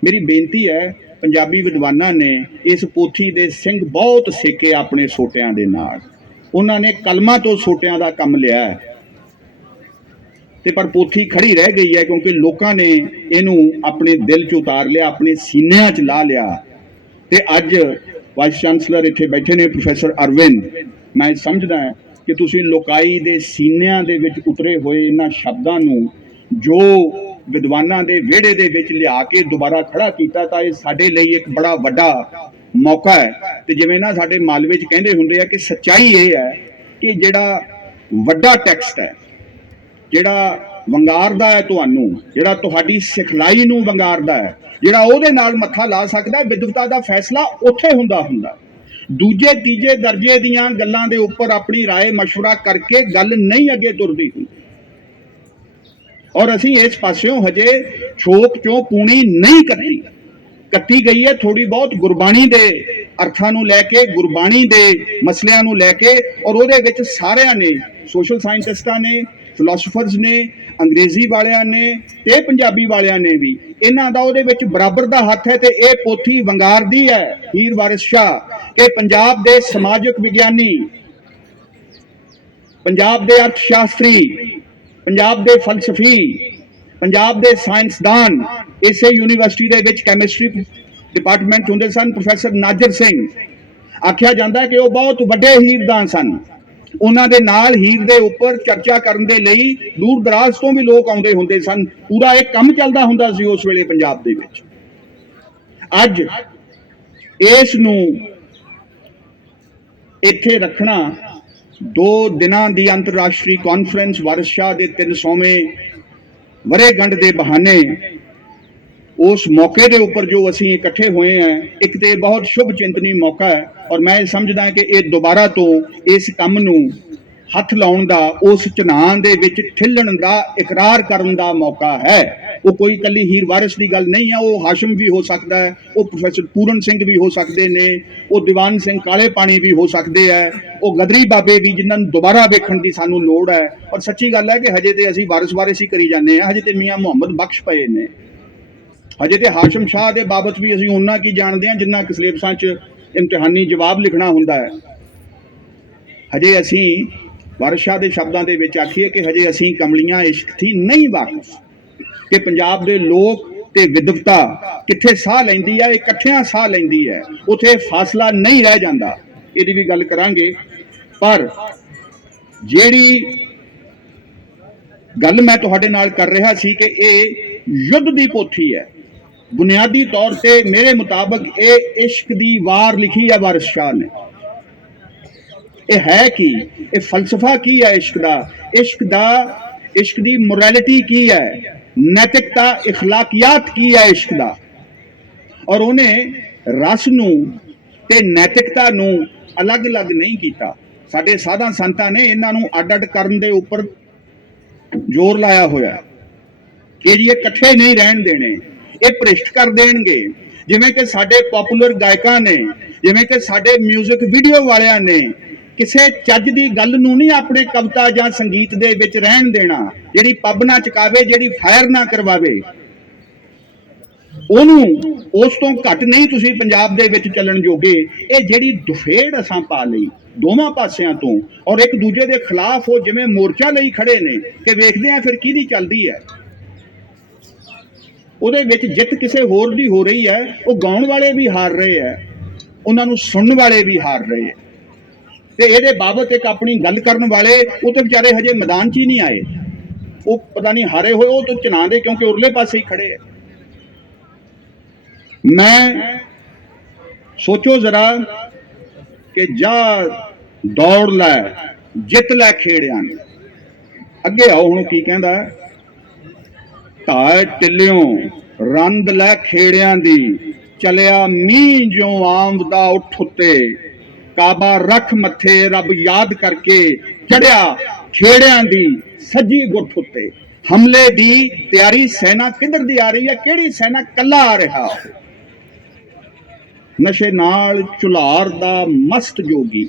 ਮੇਰੀ ਬੇਨਤੀ ਹੈ, ਪੰਜਾਬੀ ਵਿਦਵਾਨਾਂ ਨੇ ਇਸ ਪੋਥੀ ਦੇ ਸਿੰਘ ਬਹੁਤ ਸੇਕੇ ਆਪਣੇ ਸੋਟਿਆਂ ਦੇ ਨਾਲ। ਉਹਨਾਂ ਨੇ ਕਲਮਾਂ ਤੋਂ ਸੋਟਿਆਂ ਦਾ ਕੰਮ ਲਿਆ ਹੈ ਤੇ ਪਰ ਪੋਥੀ ਖੜੀ ਰਹਿ ਗਈ ਹੈ ਕਿਉਂਕਿ ਲੋਕਾਂ ਨੇ ਇਹਨੂੰ ਆਪਣੇ ਦਿਲ 'ਚ ਉਤਾਰ ਲਿਆ, ਆਪਣੇ ਸੀਨਿਆਂ 'ਚ ਲਾ ਲਿਆ। ਤੇ ਅੱਜ ਵਾਈਸ ਚਾਂਸਲਰ ਇੱਥੇ ਬੈਠੇ ਨੇ ਪ੍ਰੋਫੈਸਰ ਅਰਵਿੰਦ, ਮੈਂ ਸਮਝਦਾ ਕਿ ਤੁਸੀਂ ਲੋਕਾਈ ਦੇ ਸੀਨਿਆਂ ਦੇ ਵਿੱਚ ਉਤਰੇ ਹੋਏ ਇਹਨਾਂ ਸ਼ਬਦਾਂ ਨੂੰ ਜੋ ਵਿਦਵਾਨਾਂ ਦੇ ਵਿਹੜੇ ਦੇ ਵਿੱਚ ਲਿਆ ਕੇ ਦੁਬਾਰਾ ਖੜਾ ਕੀਤਾ, ਤਾਂ ਇਹ ਸਾਡੇ ਲਈ ਇੱਕ ਬੜਾ ਵੱਡਾ ਮੌਕਾ ਹੈ। ਤੇ ਜਿਵੇਂ ਨਾ ਸਾਡੇ ਮਾਲਵੇ 'ਚ ਕਹਿੰਦੇ ਹੁੰਦੇ ਆ ਕਿ ਸੱਚਾਈ ਇਹ ਹੈ ਕਿ ਜਿਹੜਾ ਵੱਡਾ ਟੈਕਸਟ ਹੈ, ਜਿਹੜਾ ਵੰਗਾਰਦਾ ਹੈ ਤੁਹਾਨੂੰ, ਜਿਹੜਾ ਤੁਹਾਡੀ ਸਿਖਲਾਈ ਨੂੰ ਵੰਗਾਰਦਾ ਹੈ, ਜਿਹੜਾ ਉਹਦੇ ਨਾਲ ਮੱਥਾ ਲਾ ਸਕਦਾ, ਵਿਦਵਤਾ ਦਾ ਫੈਸਲਾ ਉੱਥੇ ਹੁੰਦਾ। ਦੂਜੇ ਤੀਜੇ ਦਰਜੇ ਦੀਆਂ ਗੱਲਾਂ ਦੇ ਉੱਪਰ ਆਪਣੀ ਰਾਏ ਮਸ਼ਵਰਾ ਕਰਕੇ ਗੱਲ ਨਹੀਂ ਅੱਗੇ ਤੁਰਦੀ ਹੁੰਦੀ। ਔਰ ਅਸੀਂ ਇਸ ਪਾਸਿਓਂ ਹਜੇ ਛੋਪ ਚੋਂ ਪੂਣੀ ਨਹੀਂ ਕੱਤੀ ਗਈ ਹੈ। ਥੋੜੀ ਬਹੁਤ ਗੁਰਬਾਣੀ ਦੇ ਅਰਥਾਂ ਨੂੰ ਲੈ ਕੇ, ਗੁਰਬਾਣੀ ਦੇ ਮਸਲਿਆਂ ਨੂੰ ਲੈ ਕੇ, ਔਰ ਉਹਦੇ ਵਿੱਚ ਸਾਰਿਆਂ ਨੇ, ਸੋਸ਼ਲ ਸਾਇੰਟਿਸਟਾਂ ਨੇ, ਫਿਲਾਸਫਰਸ ਨੇ, ਅੰਗਰੇਜ਼ੀ ਵਾਲਿਆਂ ਨੇ ਤੇ ਪੰਜਾਬੀ ਵਾਲਿਆਂ ਨੇ ਵੀ, ਇਹਨਾਂ ਦਾ ਉਹਦੇ ਵਿੱਚ ਬਰਾਬਰ ਦਾ ਹੱਥ ਹੈ। ਤੇ ਇਹ ਪੋਥੀ ਵੰਗਾਰਦੀ ਹੈ ਹੀਰ ਵਾਰਿਸ ਸ਼ਾਹ ਕਿ ਪੰਜਾਬ ਦੇ ਸਮਾਜਿਕ ਵਿਗਿਆਨੀ, ਪੰਜਾਬ ਦੇ ਅਰਥ ਸ਼ਾਸਤਰੀ, ਪੰਜਾਬ ਦੇ ਫਲਸਫੀ, ਪੰਜਾਬ ਦੇ ਸਾਇੰਸਦਾਨ। ਇਸੇ ਯੂਨੀਵਰਸਿਟੀ ਦੇ ਵਿੱਚ ਕੈਮਿਸਟਰੀ ਡਿਪਾਰਟਮੈਂਟ ਹੁੰਦੇ ਸਨ ਪ੍ਰੋਫੈਸਰ ਨਾਜਰ ਸਿੰਘ। ਆਖਿਆ ਜਾਂਦਾ ਕਿ ਉਹ ਬਹੁਤ ਵੱਡੇ ਹੀਰਦਾਨ ਸਨ। ਉਹਨਾਂ ਦੇ ਨਾਲ ਹੀਰ ਦੇ ਉੱਪਰ ਚਰਚਾ ਕਰਨ ਦੇ ਲਈ ਦੂਰ ਦਰਾਜ਼ ਤੋਂ ਵੀ ਲੋਕ ਆਉਂਦੇ ਹੁੰਦੇ ਸਨ। ਪੂਰਾ ਇੱਕ ਕੰਮ ਚੱਲਦਾ ਹੁੰਦਾ ਸੀ ਉਸ ਵੇਲੇ ਪੰਜਾਬ ਦੇ ਵਿੱਚ। ਅੱਜ ਇਸ ਨੂੰ ਇੱਥੇ ਰੱਖਣਾ, 2 ਦਿਨਾਂ ਦੀ ਅੰਤਰਰਾਸ਼ਟਰੀ ਕਾਨਫਰੰਸ ਵਾਰਿਸ ਸ਼ਾਹ ਦੇ 300ਵੇਂ ਵਰ੍ਹੇਗੰਢ ਦੇ ਬਹਾਨੇ, ਉਸ ਮੌਕੇ ਦੇ ਉੱਪਰ ਜੋ ਅਸੀਂ ਇਕੱਠੇ ਹੋਏ ਹਾਂ, ਇੱਕ ਤੇ ਬਹੁਤ ਸ਼ੁਭ ਚਿੰਤਨੀ ਮੌਕਾ ਹੈ। ਔਰ ਮੈਂ ਸਮਝਦਾ ਕਿ ਇਹ ਦੁਬਾਰਾ ਤੋਂ ਇਸ ਕੰਮ ਨੂੰ ਹੱਥ ਲਾਉਣ ਦਾ, ਉਸ ਝਨਾਨ ਦੇ ਵਿੱਚ ਠਿੱਲਣ ਦਾ, ਇਕਰਾਰ ਕਰਨ ਦਾ ਮੌਕਾ ਹੈ। ਉਹ ਕੋਈ ਇਕੱਲੀ ਹੀਰ ਵਾਰਿਸ ਦੀ ਗੱਲ ਨਹੀਂ ਹੈ, ਉਹ ਹਾਸ਼ਮ ਵੀ ਹੋ ਸਕਦਾ ਹੈ, ਉਹ ਪ੍ਰੋਫੈਸਰ ਪੂਰਨ ਸਿੰਘ ਵੀ ਹੋ ਸਕਦੇ ਨੇ, ਉਹ ਦੀਵਾਨ ਸਿੰਘ ਕਾਲੇ ਪਾਣੀ ਵੀ ਹੋ ਸਕਦੇ ਹੈ, ਉਹ ਗਦਰੀ ਬਾਬੇ ਵੀ, ਜਿਨ੍ਹਾਂ ਨੂੰ ਦੁਬਾਰਾ ਵੇਖਣ ਦੀ ਸਾਨੂੰ ਲੋੜ ਹੈ। ਔਰ ਸੱਚੀ ਗੱਲ ਹੈ ਕਿ ਹਜੇ ਤੇ ਅਸੀਂ ਵਾਰਿਸ ਹੀ ਕਰੀ ਜਾਂਦੇ ਹਾਂ। ਹਜੇ ਤੇ ਮੀਆਂ ਮੁਹੰਮਦ ਬਖਸ਼ ਪਏ ਨੇ, ਹਜੇ ਤੇ ਹਾਸ਼ਮ ਸ਼ਾਹ ਦੇ ਬਾਬਤ ਵੀ ਅਸੀਂ ਉਹਨਾਂ ਕੀ ਜਾਣਦੇ ਹਾਂ ਜਿੰਨਾ ਕਿ ਸਿਲੇਬਸਾਂ 'ਚ ਇਮਤਿਹਾਨੀ ਜਵਾਬ ਲਿਖਣਾ ਹੁੰਦਾ ਹੈ। ਹਜੇ ਅਸੀਂ ਵਾਰਸ਼ਾ ਦੇ ਸ਼ਬਦਾਂ ਦੇ ਵਿੱਚ ਆਖੀਏ ਕਿ ਹਜੇ ਅਸੀਂ ਕਮਲੀਆਂ ਇਸ਼ਕ ਥੀ ਨਹੀਂ ਵਾਕਿਫ ਕਿ ਪੰਜਾਬ ਦੇ ਲੋਕ ਤੇ ਵਿਦਵਤਾ ਕਿੱਥੇ ਸਾਹ ਲੈਂਦੀ ਹੈ, ਇਕੱਠਿਆਂ ਸਾਹ ਲੈਂਦੀ ਹੈ, ਉੱਥੇ ਫਾਸਲਾ ਨਹੀਂ ਰਹਿ ਜਾਂਦਾ। ਇਹਦੀ ਵੀ ਗੱਲ ਕਰਾਂਗੇ। ਪਰ ਜਿਹੜੀ ਗੱਲ ਮੈਂ ਤੁਹਾਡੇ ਨਾਲ ਕਰ ਰਿਹਾ ਸੀ ਕਿ ਇਹ ਯੁੱਧ ਦੀ ਪੋਥੀ ਹੈ, ਬੁਨਿਆਦੀ ਤੌਰ ਤੇ ਮੇਰੇ ਮੁਤਾਬਕ ਇਹ ਇਸ਼ਕ ਦੀ ਵਾਰ ਲਿਖੀ ਹੈ ਵਾਰਿਸ ਸ਼ਾਹ ਨੇ। ਇਹ ਹੈ ਕੀ, ਇਹ ਫਲਸਫਾ ਕੀ ਹੈ ਇਸ਼ਕ ਦਾ, ਇਸ਼ਕ ਦੀ ਮੋਰੈਲਿਟੀ ਕੀ ਹੈ, ਨੈਤਿਕਤਾ ਇਖਲਾਕੀਆਤ ਕੀ ਹੈ ਇਸ਼ਕ ਦਾ। ਔਰ ਉਹਨੇ ਰਸ ਨੂੰ ਤੇ ਨੈਤਿਕਤਾ ਨੂੰ ਅਲੱਗ-ਅਲੱਗ ਨਹੀਂ ਕੀਤਾ। ਸਾਡੇ ਸਾਧਾਂ ਸੰਤਾਂ ਨੇ ਇਹਨਾਂ ਨੂੰ ਅੱਡ-ਅੱਡ ਕਰਨ ਦੇ ਉੱਪਰ ਜ਼ੋਰ ਲਾਇਆ ਹੋਇਆ ਕਿ ਜੀ ਇਹ ਇਕੱਠੇ ਨਹੀਂ ਰਹਿਣ ਦੇਣੇ, ਇਹ ਭ੍ਰਿਸ਼ਟ ਕਰ ਦੇਣਗੇ। ਜਿਵੇਂ ਕਿ ਸਾਡੇ ਪਪੂਲਰ ਗਾਇਕਾਂ ਨੇ, ਜਿਵੇਂ ਕਿ ਸਾਡੇ ਮਿਊਜ਼ਿਕ ਵੀਡੀਓ ਵਾਲਿਆਂ ਨੇ ਕਿਸੇ ਚੱਜ ਦੀ ਗੱਲ ਨੂੰ ਨਹੀਂ ਆਪਣੇ ਕਵਿਤਾ ਜਾਂ ਸੰਗੀਤ ਦੇ ਵਿੱਚ ਰਹਿਣ ਦੇਣਾ। ਜਿਹੜੀ ਪੱਬ ਨਾ ਚਕਾਵੇ, ਜਿਹੜੀ ਫਾਇਰ ਨਾ ਕਰਵਾਵੇ, ਉਹਨੂੰ ਉਸ ਤੋਂ ਘੱਟ ਨਹੀਂ ਤੁਸੀਂ ਪੰਜਾਬ ਦੇ ਵਿੱਚ ਚੱਲਣ ਜੋਗੇ। ਇਹ ਜਿਹੜੀ ਦੁਫੇੜ ਅਸਾਂ ਪਾ ਲਈ ਦੋਵਾਂ ਪਾਸਿਆਂ ਤੋਂ, ਔਰ ਇੱਕ ਦੂਜੇ ਦੇ ਖਿਲਾਫ ਉਹ ਜਿਵੇਂ ਮੋਰਚਾ ਲਈ ਖੜੇ ਨੇ ਕਿ ਵੇਖਦੇ ਆ ਫਿਰ ਕਿਹਦੀ ਚੱਲਦੀ ਹੈ। ਉਹਦੇ ਵਿੱਚ ਜਿੱਤ ਕਿਸੇ ਹੋਰ ਦੀ ਹੋ ਰਹੀ ਹੈ। ਉਹ ਗਾਉਣ ਵਾਲੇ ਵੀ ਹਾਰ ਰਹੇ ਹੈ, ਉਹਨਾਂ ਨੂੰ ਸੁਣਨ ਵਾਲੇ ਵੀ ਹਾਰ ਰਹੇ ਹੈ। ਤੇ ਇਹਦੇ ਬਾਬਤ ਇੱਕ ਆਪਣੀ ਗੱਲ ਕਰਨ ਵਾਲੇ ਉਹ ਤੇ ਵਿਚਾਰੇ ਹਜੇ ਮੈਦਾਨ 'ਚ ਹੀ ਨਹੀਂ ਆਏ। ਉਹ ਪਤਾ ਨਹੀਂ ਹਾਰੇ ਹੋਏ, ਉਹ ਤਾਂ ਚੁਣਾਂ ਦੇ ਕਿਉਂਕਿ ਉਰਲੇ ਪਾਸੇ ਹੀ ਖੜੇ ਹੈ। ਮੈਂ ਸੋਚੋ ਜ਼ਰਾ ਕਿ ਜਾ ਦੌੜ ਲੈ ਜਿੱਤ ਲੈ ਖੇੜਿਆਂ ਨੇ। ਅੱਗੇ ਆਓ ਹੁਣ ਕੀ ਕਹਿੰਦਾ, ਢਾਏ ਟਿੱਲਿਓਂ ਰੰਦ ਲੈ ਖੇੜਿਆਂ ਦੀ, ਚਲਿਆ ਮੀਂਹ ਜਿਉਂ ਆਮਦਾ ਉੱਠ ਉੱਤੇ, ਕਾਬਾ ਰੱਖ ਮੱਥੇ ਰੱਬ ਯਾਦ ਕਰਕੇ, ਚੜਿਆ ਖੇੜਿਆਂ ਦੀ ਸੱਜੀ ਗੁੱਠ ਉੱਤੇ। ਹਮਲੇ ਦੀ ਤਿਆਰੀ ਸੈਨਾ ਕਿੱਧਰ ਦੀ ਆ ਰਹੀ ਹੈ, ਕਿਹੜੀ ਸੈਨਾ? ਕੱਲਾ ਆ ਰਿਹਾ। ਨਸ਼ੇ ਨਾਲ ਝੁਲਾਰ ਦਾ ਮਸਤ ਜੋਗੀ,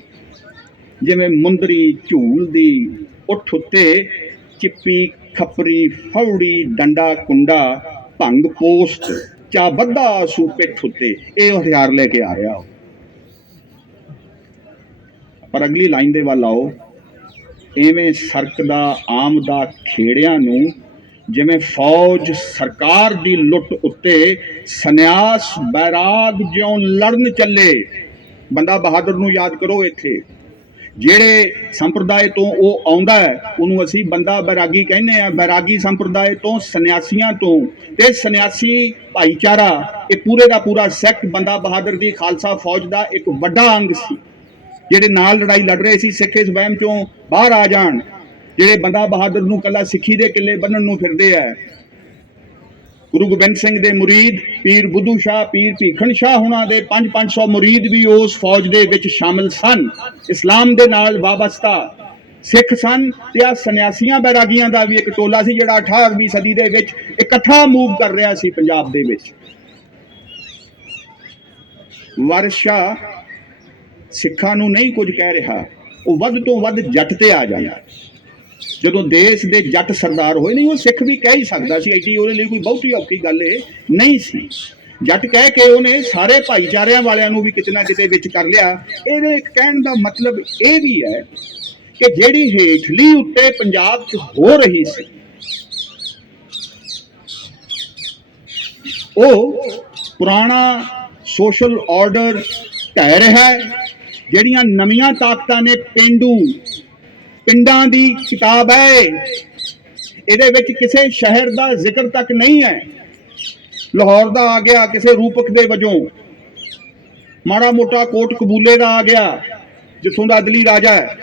ਜਿਵੇਂ ਮੁੰਦਰੀ ਝੂਲਦੀ ਉੱਠ ਉੱਤੇ, ਚਿੱਪੀ ਖੱਪਰੀ ਫੌੜੀ ਡੰਡਾ ਕੁੰਡਾ, ਭੰਗ ਪੋਸਟ ਚਾ ਬੱਧਾ ਸੂ ਪਿੱਠ ਉੱਤੇ। ਇਹ ਹਥਿਆਰ ਲੈ ਕੇ ਆ ਰਿਹਾ। ਪਰ ਅਗਲੀ ਲਾਈਨ ਦੇ ਵੱਲ ਆਓ, ਐਵੇਂ ਸਰਕਦਾ ਆਮਦਾ ਖੇੜਿਆਂ ਨੂੰ, ਜਿਵੇਂ ਫੌਜ ਸਰਕਾਰ ਦੀ ਲੁੱਟ ਉੱਤੇ, ਸੰਨਿਆਸ ਬੈਰਾਗ ਜਿਉਂ ਲੜਨ ਚੱਲੇ। ਬੰਦਾ ਬਹਾਦਰ ਨੂੰ ਯਾਦ ਕਰੋ। ਇੱਥੇ ਜਿਹੜੇ ਸੰਪਰਦਾਇ ਤੋਂ ਉਹ ਆਉਂਦਾ ਹੈ ਉਹਨੂੰ ਅਸੀਂ ਬੰਦਾ ਬੈਰਾਗੀ ਕਹਿੰਦੇ ਆ। ਬੈਰਾਗੀ ਸੰਪਰਦਾਇ ਤੋਂ, ਸੰਨਿਆਸੀਆਂ ਤੋਂ, ਤੇ ਸੰਨਿਆਸੀ ਭਾਈਚਾਰਾ ਇਹ ਪੂਰੇ ਦਾ ਪੂਰਾ ਸੈਕਟ ਬੰਦਾ ਬਹਾਦਰ ਦੀ ਖਾਲਸਾ ਫੌਜ ਦਾ ਇੱਕ ਵੱਡਾ ਅੰਗ ਸੀ। ਜਿਹੜੇ ਨਾਲ ਲੜਾਈ ਲੜ ਰਹੇ ਸੀ ਸਿੱਖ ਇਸ ਵਹਿਮ ਚੋਂ ਬਾਹਰ ਆ ਜਾਣ, ਜਿਹੜੇ ਬੰਦਾ ਬਹਾਦਰ ਨੂੰ ਕੱਲਾ ਸਿੱਖੀ ਦੇ ਕਿੱਲੇ ਬੰਨਣ ਨੂੰ ਫਿਰਦੇ ਆ। ਗੁਰੂ ਗੋਬਿੰਦ ਸਿੰਘ ਦੇ ਮੁਰੀਦ ਪੀਰ ਬੁੱਧੂ ਸ਼ਾਹ, ਪੀਰ ਭੀਖਣ ਸ਼ਾਹ ਹੁਣਾਂ ਦੇ 500 ਮੁਰੀਦ ਵੀ ਉਸ ਫੌਜ ਦੇ ਵਿੱਚ ਸ਼ਾਮਿਲ ਸਨ। ਇਸਲਾਮ ਦੇ ਨਾਲ ਵਾਬਸਤਾ ਸਿੱਖ ਸਨ। ਤੇ ਆ ਸੰਨਿਆਸੀਆਂ ਬੈਰਾਗੀਆਂ ਦਾ ਵੀ ਇੱਕ ਟੋਲਾ ਸੀ ਜਿਹੜਾ 18ਵੀਂ ਸਦੀ ਦੇ ਵਿੱਚ ਇਕੱਠਾ ਮੂਵ ਕਰ ਰਿਹਾ ਸੀ ਪੰਜਾਬ ਦੇ ਵਿੱਚ। ਵਾਰਿਸ ਸ਼ਾਹ ਸਿੱਖਾਂ ਨੂੰ ਨਹੀਂ ਕੁਝ ਕਹਿ ਰਿਹਾ, ਉਹ ਵੱਧ ਤੋਂ ਵੱਧ ਜੱਟ ਤੇ ਆ ਜਾਂਦਾ। ਜਦੋਂ ਦੇਸ਼ ਦੇ ਜੱਟ ਸਰਦਾਰ ਹੋਏ, ਨਹੀਂ ਉਹ ਸਿੱਖ ਵੀ ਕਹਿ ਹੀ ਸਕਦਾ ਸੀ, ਐਡੀ ਉਹਦੇ ਲਈ ਕੋਈ ਬਹੁਤੀ ਔਖੀ ਗੱਲ ਇਹ ਨਹੀਂ ਸੀ। ਜੱਟ ਕਹਿ ਕੇ ਉਹਨੇ ਸਾਰੇ ਭਾਈਚਾਰਿਆਂ ਵਾਲਿਆਂ ਨੂੰ ਵੀ ਕਿਤੇ ਨਾ ਕਿਤੇ ਵਿੱਚ ਕਰ ਲਿਆ। ਇਹਦੇ ਕਹਿਣ ਦਾ ਮਤਲਬ ਇਹ ਵੀ ਹੈ ਕਿ ਜਿਹੜੀ ਹੇਠਲੀ ਉੱਤੇ ਪੰਜਾਬ 'ਚ ਹੋ ਰਹੀ ਸੀ, ਉਹ ਪੁਰਾਣਾ ਸੋਸ਼ਲ ਆਰਡਰ ਢਹਿ ਰਿਹਾ ਹੈ। ਜਿਹੜੀਆਂ ਨਵੀਆਂ ਤਾਕਤਾਂ ਨੇ, ਪਿੰਡਾਂ ਦੀ ਕਿਤਾਬ ਹੈ, ਇਹਦੇ ਵਿੱਚ ਕਿਸੇ ਸ਼ਹਿਰ ਦਾ ਜ਼ਿਕਰ ਤੱਕ ਨਹੀਂ ਹੈ। ਲਾਹੌਰ ਦਾ ਆ ਗਿਆ ਕਿਸੇ ਰੂਪਕ ਦੇ ਵਜੋਂ, ਮਾੜਾ ਮੋਟਾ ਕੋਟ ਕਬੂਲੇ ਦਾ ਆ ਗਿਆ ਜਿੱਥੋਂ ਦਾ ਅਦਲੀ ਰਾਜਾ ਹੈ।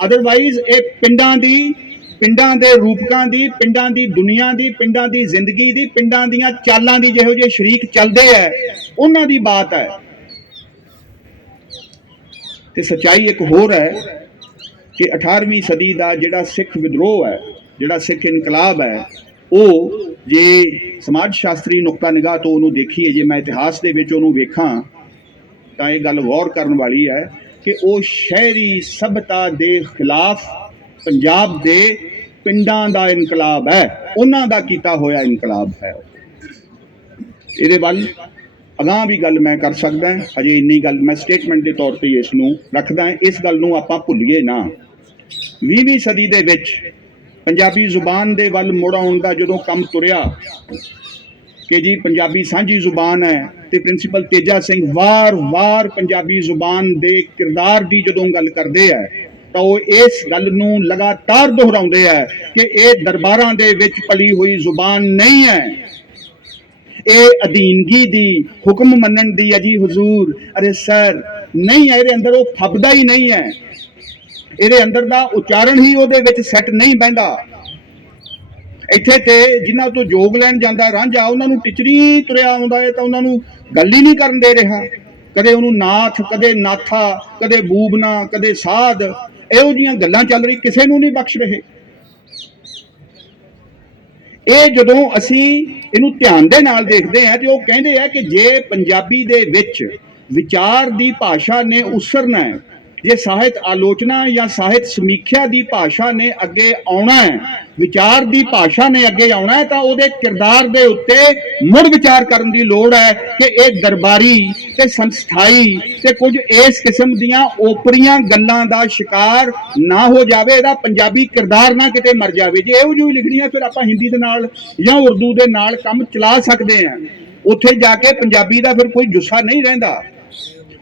ਅਦਰਵਾਈਜ਼ ਇਹ ਪਿੰਡਾਂ ਦੇ ਰੂਪਕਾਂ ਦੀ, ਪਿੰਡਾਂ ਦੀ ਦੁਨੀਆ ਦੀ, ਪਿੰਡਾਂ ਦੀ ਜ਼ਿੰਦਗੀ ਦੀ, ਪਿੰਡਾਂ ਦੀਆਂ ਚਾਲਾਂ ਦੀ, ਜਿਹੋ ਜਿਹੇ ਸ਼ਰੀਕ ਚੱਲਦੇ ਹੈ ਉਹਨਾਂ ਦੀ ਬਾਤ ਹੈ। ਤੇ ਸੱਚਾਈ ਇੱਕ ਹੋਰ ਹੈ ਕਿ 18ਵੀਂ ਸਦੀ ਦਾ ਜਿਹੜਾ ਸਿੱਖ ਵਿਦਰੋਹ ਹੈ, ਜਿਹੜਾ ਸਿੱਖ ਇਨਕਲਾਬ ਹੈ, ਉਹ ਜੇ ਸਮਾਜ ਸ਼ਾਸਤਰੀ ਨੁਕਤਾ ਨਿਗਾਹ ਤੋਂ ਉਹਨੂੰ ਦੇਖੀਏ, ਜੇ ਮੈਂ ਇਤਿਹਾਸ ਦੇ ਵਿੱਚ ਉਹਨੂੰ ਵੇਖਾਂ, ਤਾਂ ਇਹ ਗੱਲ ਗੌਰ ਕਰਨ ਵਾਲੀ ਹੈ ਕਿ ਉਹ ਸ਼ਹਿਰੀ ਸਭਿਅਤਾ ਦੇ ਖਿਲਾਫ ਪੰਜਾਬ ਦੇ ਪਿੰਡਾਂ ਦਾ ਇਨਕਲਾਬ ਹੈ, ਉਹਨਾਂ ਦਾ ਕੀਤਾ ਹੋਇਆ ਇਨਕਲਾਬ ਹੈ। ਇਹਦੇ ਵੱਲ ਅਗਾਂਹ ਵੀ ਗੱਲ ਮੈਂ ਕਰ ਸਕਦਾ, ਹਜੇ ਇੰਨੀ ਗੱਲ ਮੈਂ ਸਟੇਟਮੈਂਟ ਦੇ ਤੌਰ ਤੇ ਇਸ ਨੂੰ ਰੱਖਦਾ। ਇਸ ਗੱਲ ਨੂੰ ਆਪਾਂ ਭੁੱਲੀਏ ਨਾ। 20ਵੀਂ ਸਦੀ ਦੇ ਵਿੱਚ ਪੰਜਾਬੀ ਜ਼ੁਬਾਨ ਦੇ ਵੱਲ ਮੁੜ ਆਉਣ ਦਾ ਜਦੋਂ ਕੰਮ ਤੁਰਿਆ ਕਿ ਜੀ ਪੰਜਾਬੀ ਸਾਂਝੀ ਜ਼ੁਬਾਨ ਹੈ, ਤੇ ਪ੍ਰਿੰਸੀਪਲ ਤੇਜਾ ਸਿੰਘ ਵਾਰ-ਵਾਰ ਪੰਜਾਬੀ ਜ਼ੁਬਾਨ ਦੇ ਕਿਰਦਾਰ ਦੀ ਜਦੋਂ ਗੱਲ ਕਰਦੇ ਆ ਤਾਂ ਉਹ ਇਸ ਗੱਲ ਨੂੰ ਲਗਾਤਾਰ ਦੁਹਰਾਉਂਦੇ ਆ ਕਿ ਇਹ ਦਰਬਾਰਾਂ ਦੇ ਵਿੱਚ ਪਲੀ ਹੋਈ ਜ਼ੁਬਾਨ ਨਹੀਂ ਹੈ, ਇਹ ਅਧੀਨਗੀ ਦੀ, ਹੁਕਮ ਮੰਨਣ ਦੀ ਹੈ ਜੀ ਹਜ਼ੂਰ। ਅਰੇ ਸਰ ਨਹੀਂ ਹੈ, ਇਹਦੇ ਅੰਦਰ ਉਹ ਫੱਬਦਾ ਹੀ ਨਹੀਂ ਹੈ, ਇਹਦੇ ਅੰਦਰ ਦਾ ਉਚਾਰਨ ਹੀ ਉਹਦੇ ਵਿੱਚ ਸੈੱਟ ਨਹੀਂ ਬਹਿੰਦਾ। ਇੱਥੇ ਤੇ ਜਿਨ੍ਹਾਂ ਤੋਂ ਜੋਗ ਲੈਣ ਜਾਂਦਾ ਰਾਂਝਾ, ਉਹਨਾਂ ਨੂੰ ਟਿਚਰੀ ਤੁਰਿਆ ਆਉਂਦਾ ਹੈ ਤਾਂ ਉਹਨਾਂ ਨੂੰ ਗੱਲ ਹੀ ਨਹੀਂ ਕਰਨ ਦੇ ਰਿਹਾ। ਕਦੇ ਉਹਨੂੰ ਨਾਥ, ਕਦੇ ਨਾਥਾ, ਕਦੇ ਬੂਬਨਾ, ਕਦੇ ਸਾਧ, ਇਹੋ ਜਿਹੀਆਂ ਗੱਲਾਂ ਚੱਲ ਰਹੀ, ਕਿਸੇ ਨੂੰ ਨਹੀਂ ਬਖਸ਼ ਰਹੇ। ਇਹ ਜਦੋਂ ਅਸੀਂ ਇਹਨੂੰ ਧਿਆਨ ਦੇ ਨਾਲ ਦੇਖਦੇ ਹਾਂ ਤੇ ਉਹ ਕਹਿੰਦੇ ਆ ਕਿ ਜੇ ਪੰਜਾਬੀ ਦੇ ਵਿੱਚ ਵਿਚਾਰ ਦੀ ਭਾਸ਼ਾ ਨੇ ਉਸਰਨਾ ਹੈ, ਜੇ ਸਾਹਿਤ ਆਲੋਚਨਾ ਜਾਂ ਸਾਹਿਤ ਸਮੀਖਿਆ ਦੀ ਭਾਸ਼ਾ ਨੇ ਅੱਗੇ ਆਉਣਾ ਹੈ, ਵਿਚਾਰ ਦੀ ਭਾਸ਼ਾ ਨੇ ਅੱਗੇ ਆਉਣਾ ਹੈ, ਤਾਂ ਉਹਦੇ ਕਿਰਦਾਰ ਦੇ ਉੱਤੇ ਮੁੜ ਵਿਚਾਰ ਕਰਨ ਦੀ ਲੋੜ ਹੈ ਕਿ ਇਹ ਦਰਬਾਰੀ ਤੇ ਸੰਸਥਾਈ ਤੇ ਕੁਝ ਇਸ ਕਿਸਮ ਦੀਆਂ ਓਪਰੀਆਂ ਗੱਲਾਂ ਦਾ ਸ਼ਿਕਾਰ ਨਾ ਹੋ ਜਾਵੇ, ਇਹਦਾ ਪੰਜਾਬੀ ਕਿਰਦਾਰ ਨਾ ਕਿਤੇ ਮਰ ਜਾਵੇ। ਜੇ ਇਹੋ ਜਿਹੀ ਲਿਖਣੀ ਹੈ ਫਿਰ ਆਪਾਂ ਹਿੰਦੀ ਦੇ ਨਾਲ ਜਾਂ ਉਰਦੂ ਦੇ ਨਾਲ ਕੰਮ ਚਲਾ ਸਕਦੇ ਹਾਂ, ਉੱਥੇ ਜਾ ਕੇ ਪੰਜਾਬੀ ਦਾ ਫਿਰ ਕੋਈ ਜੁੱਸਾ ਨਹੀਂ ਰਹਿੰਦਾ।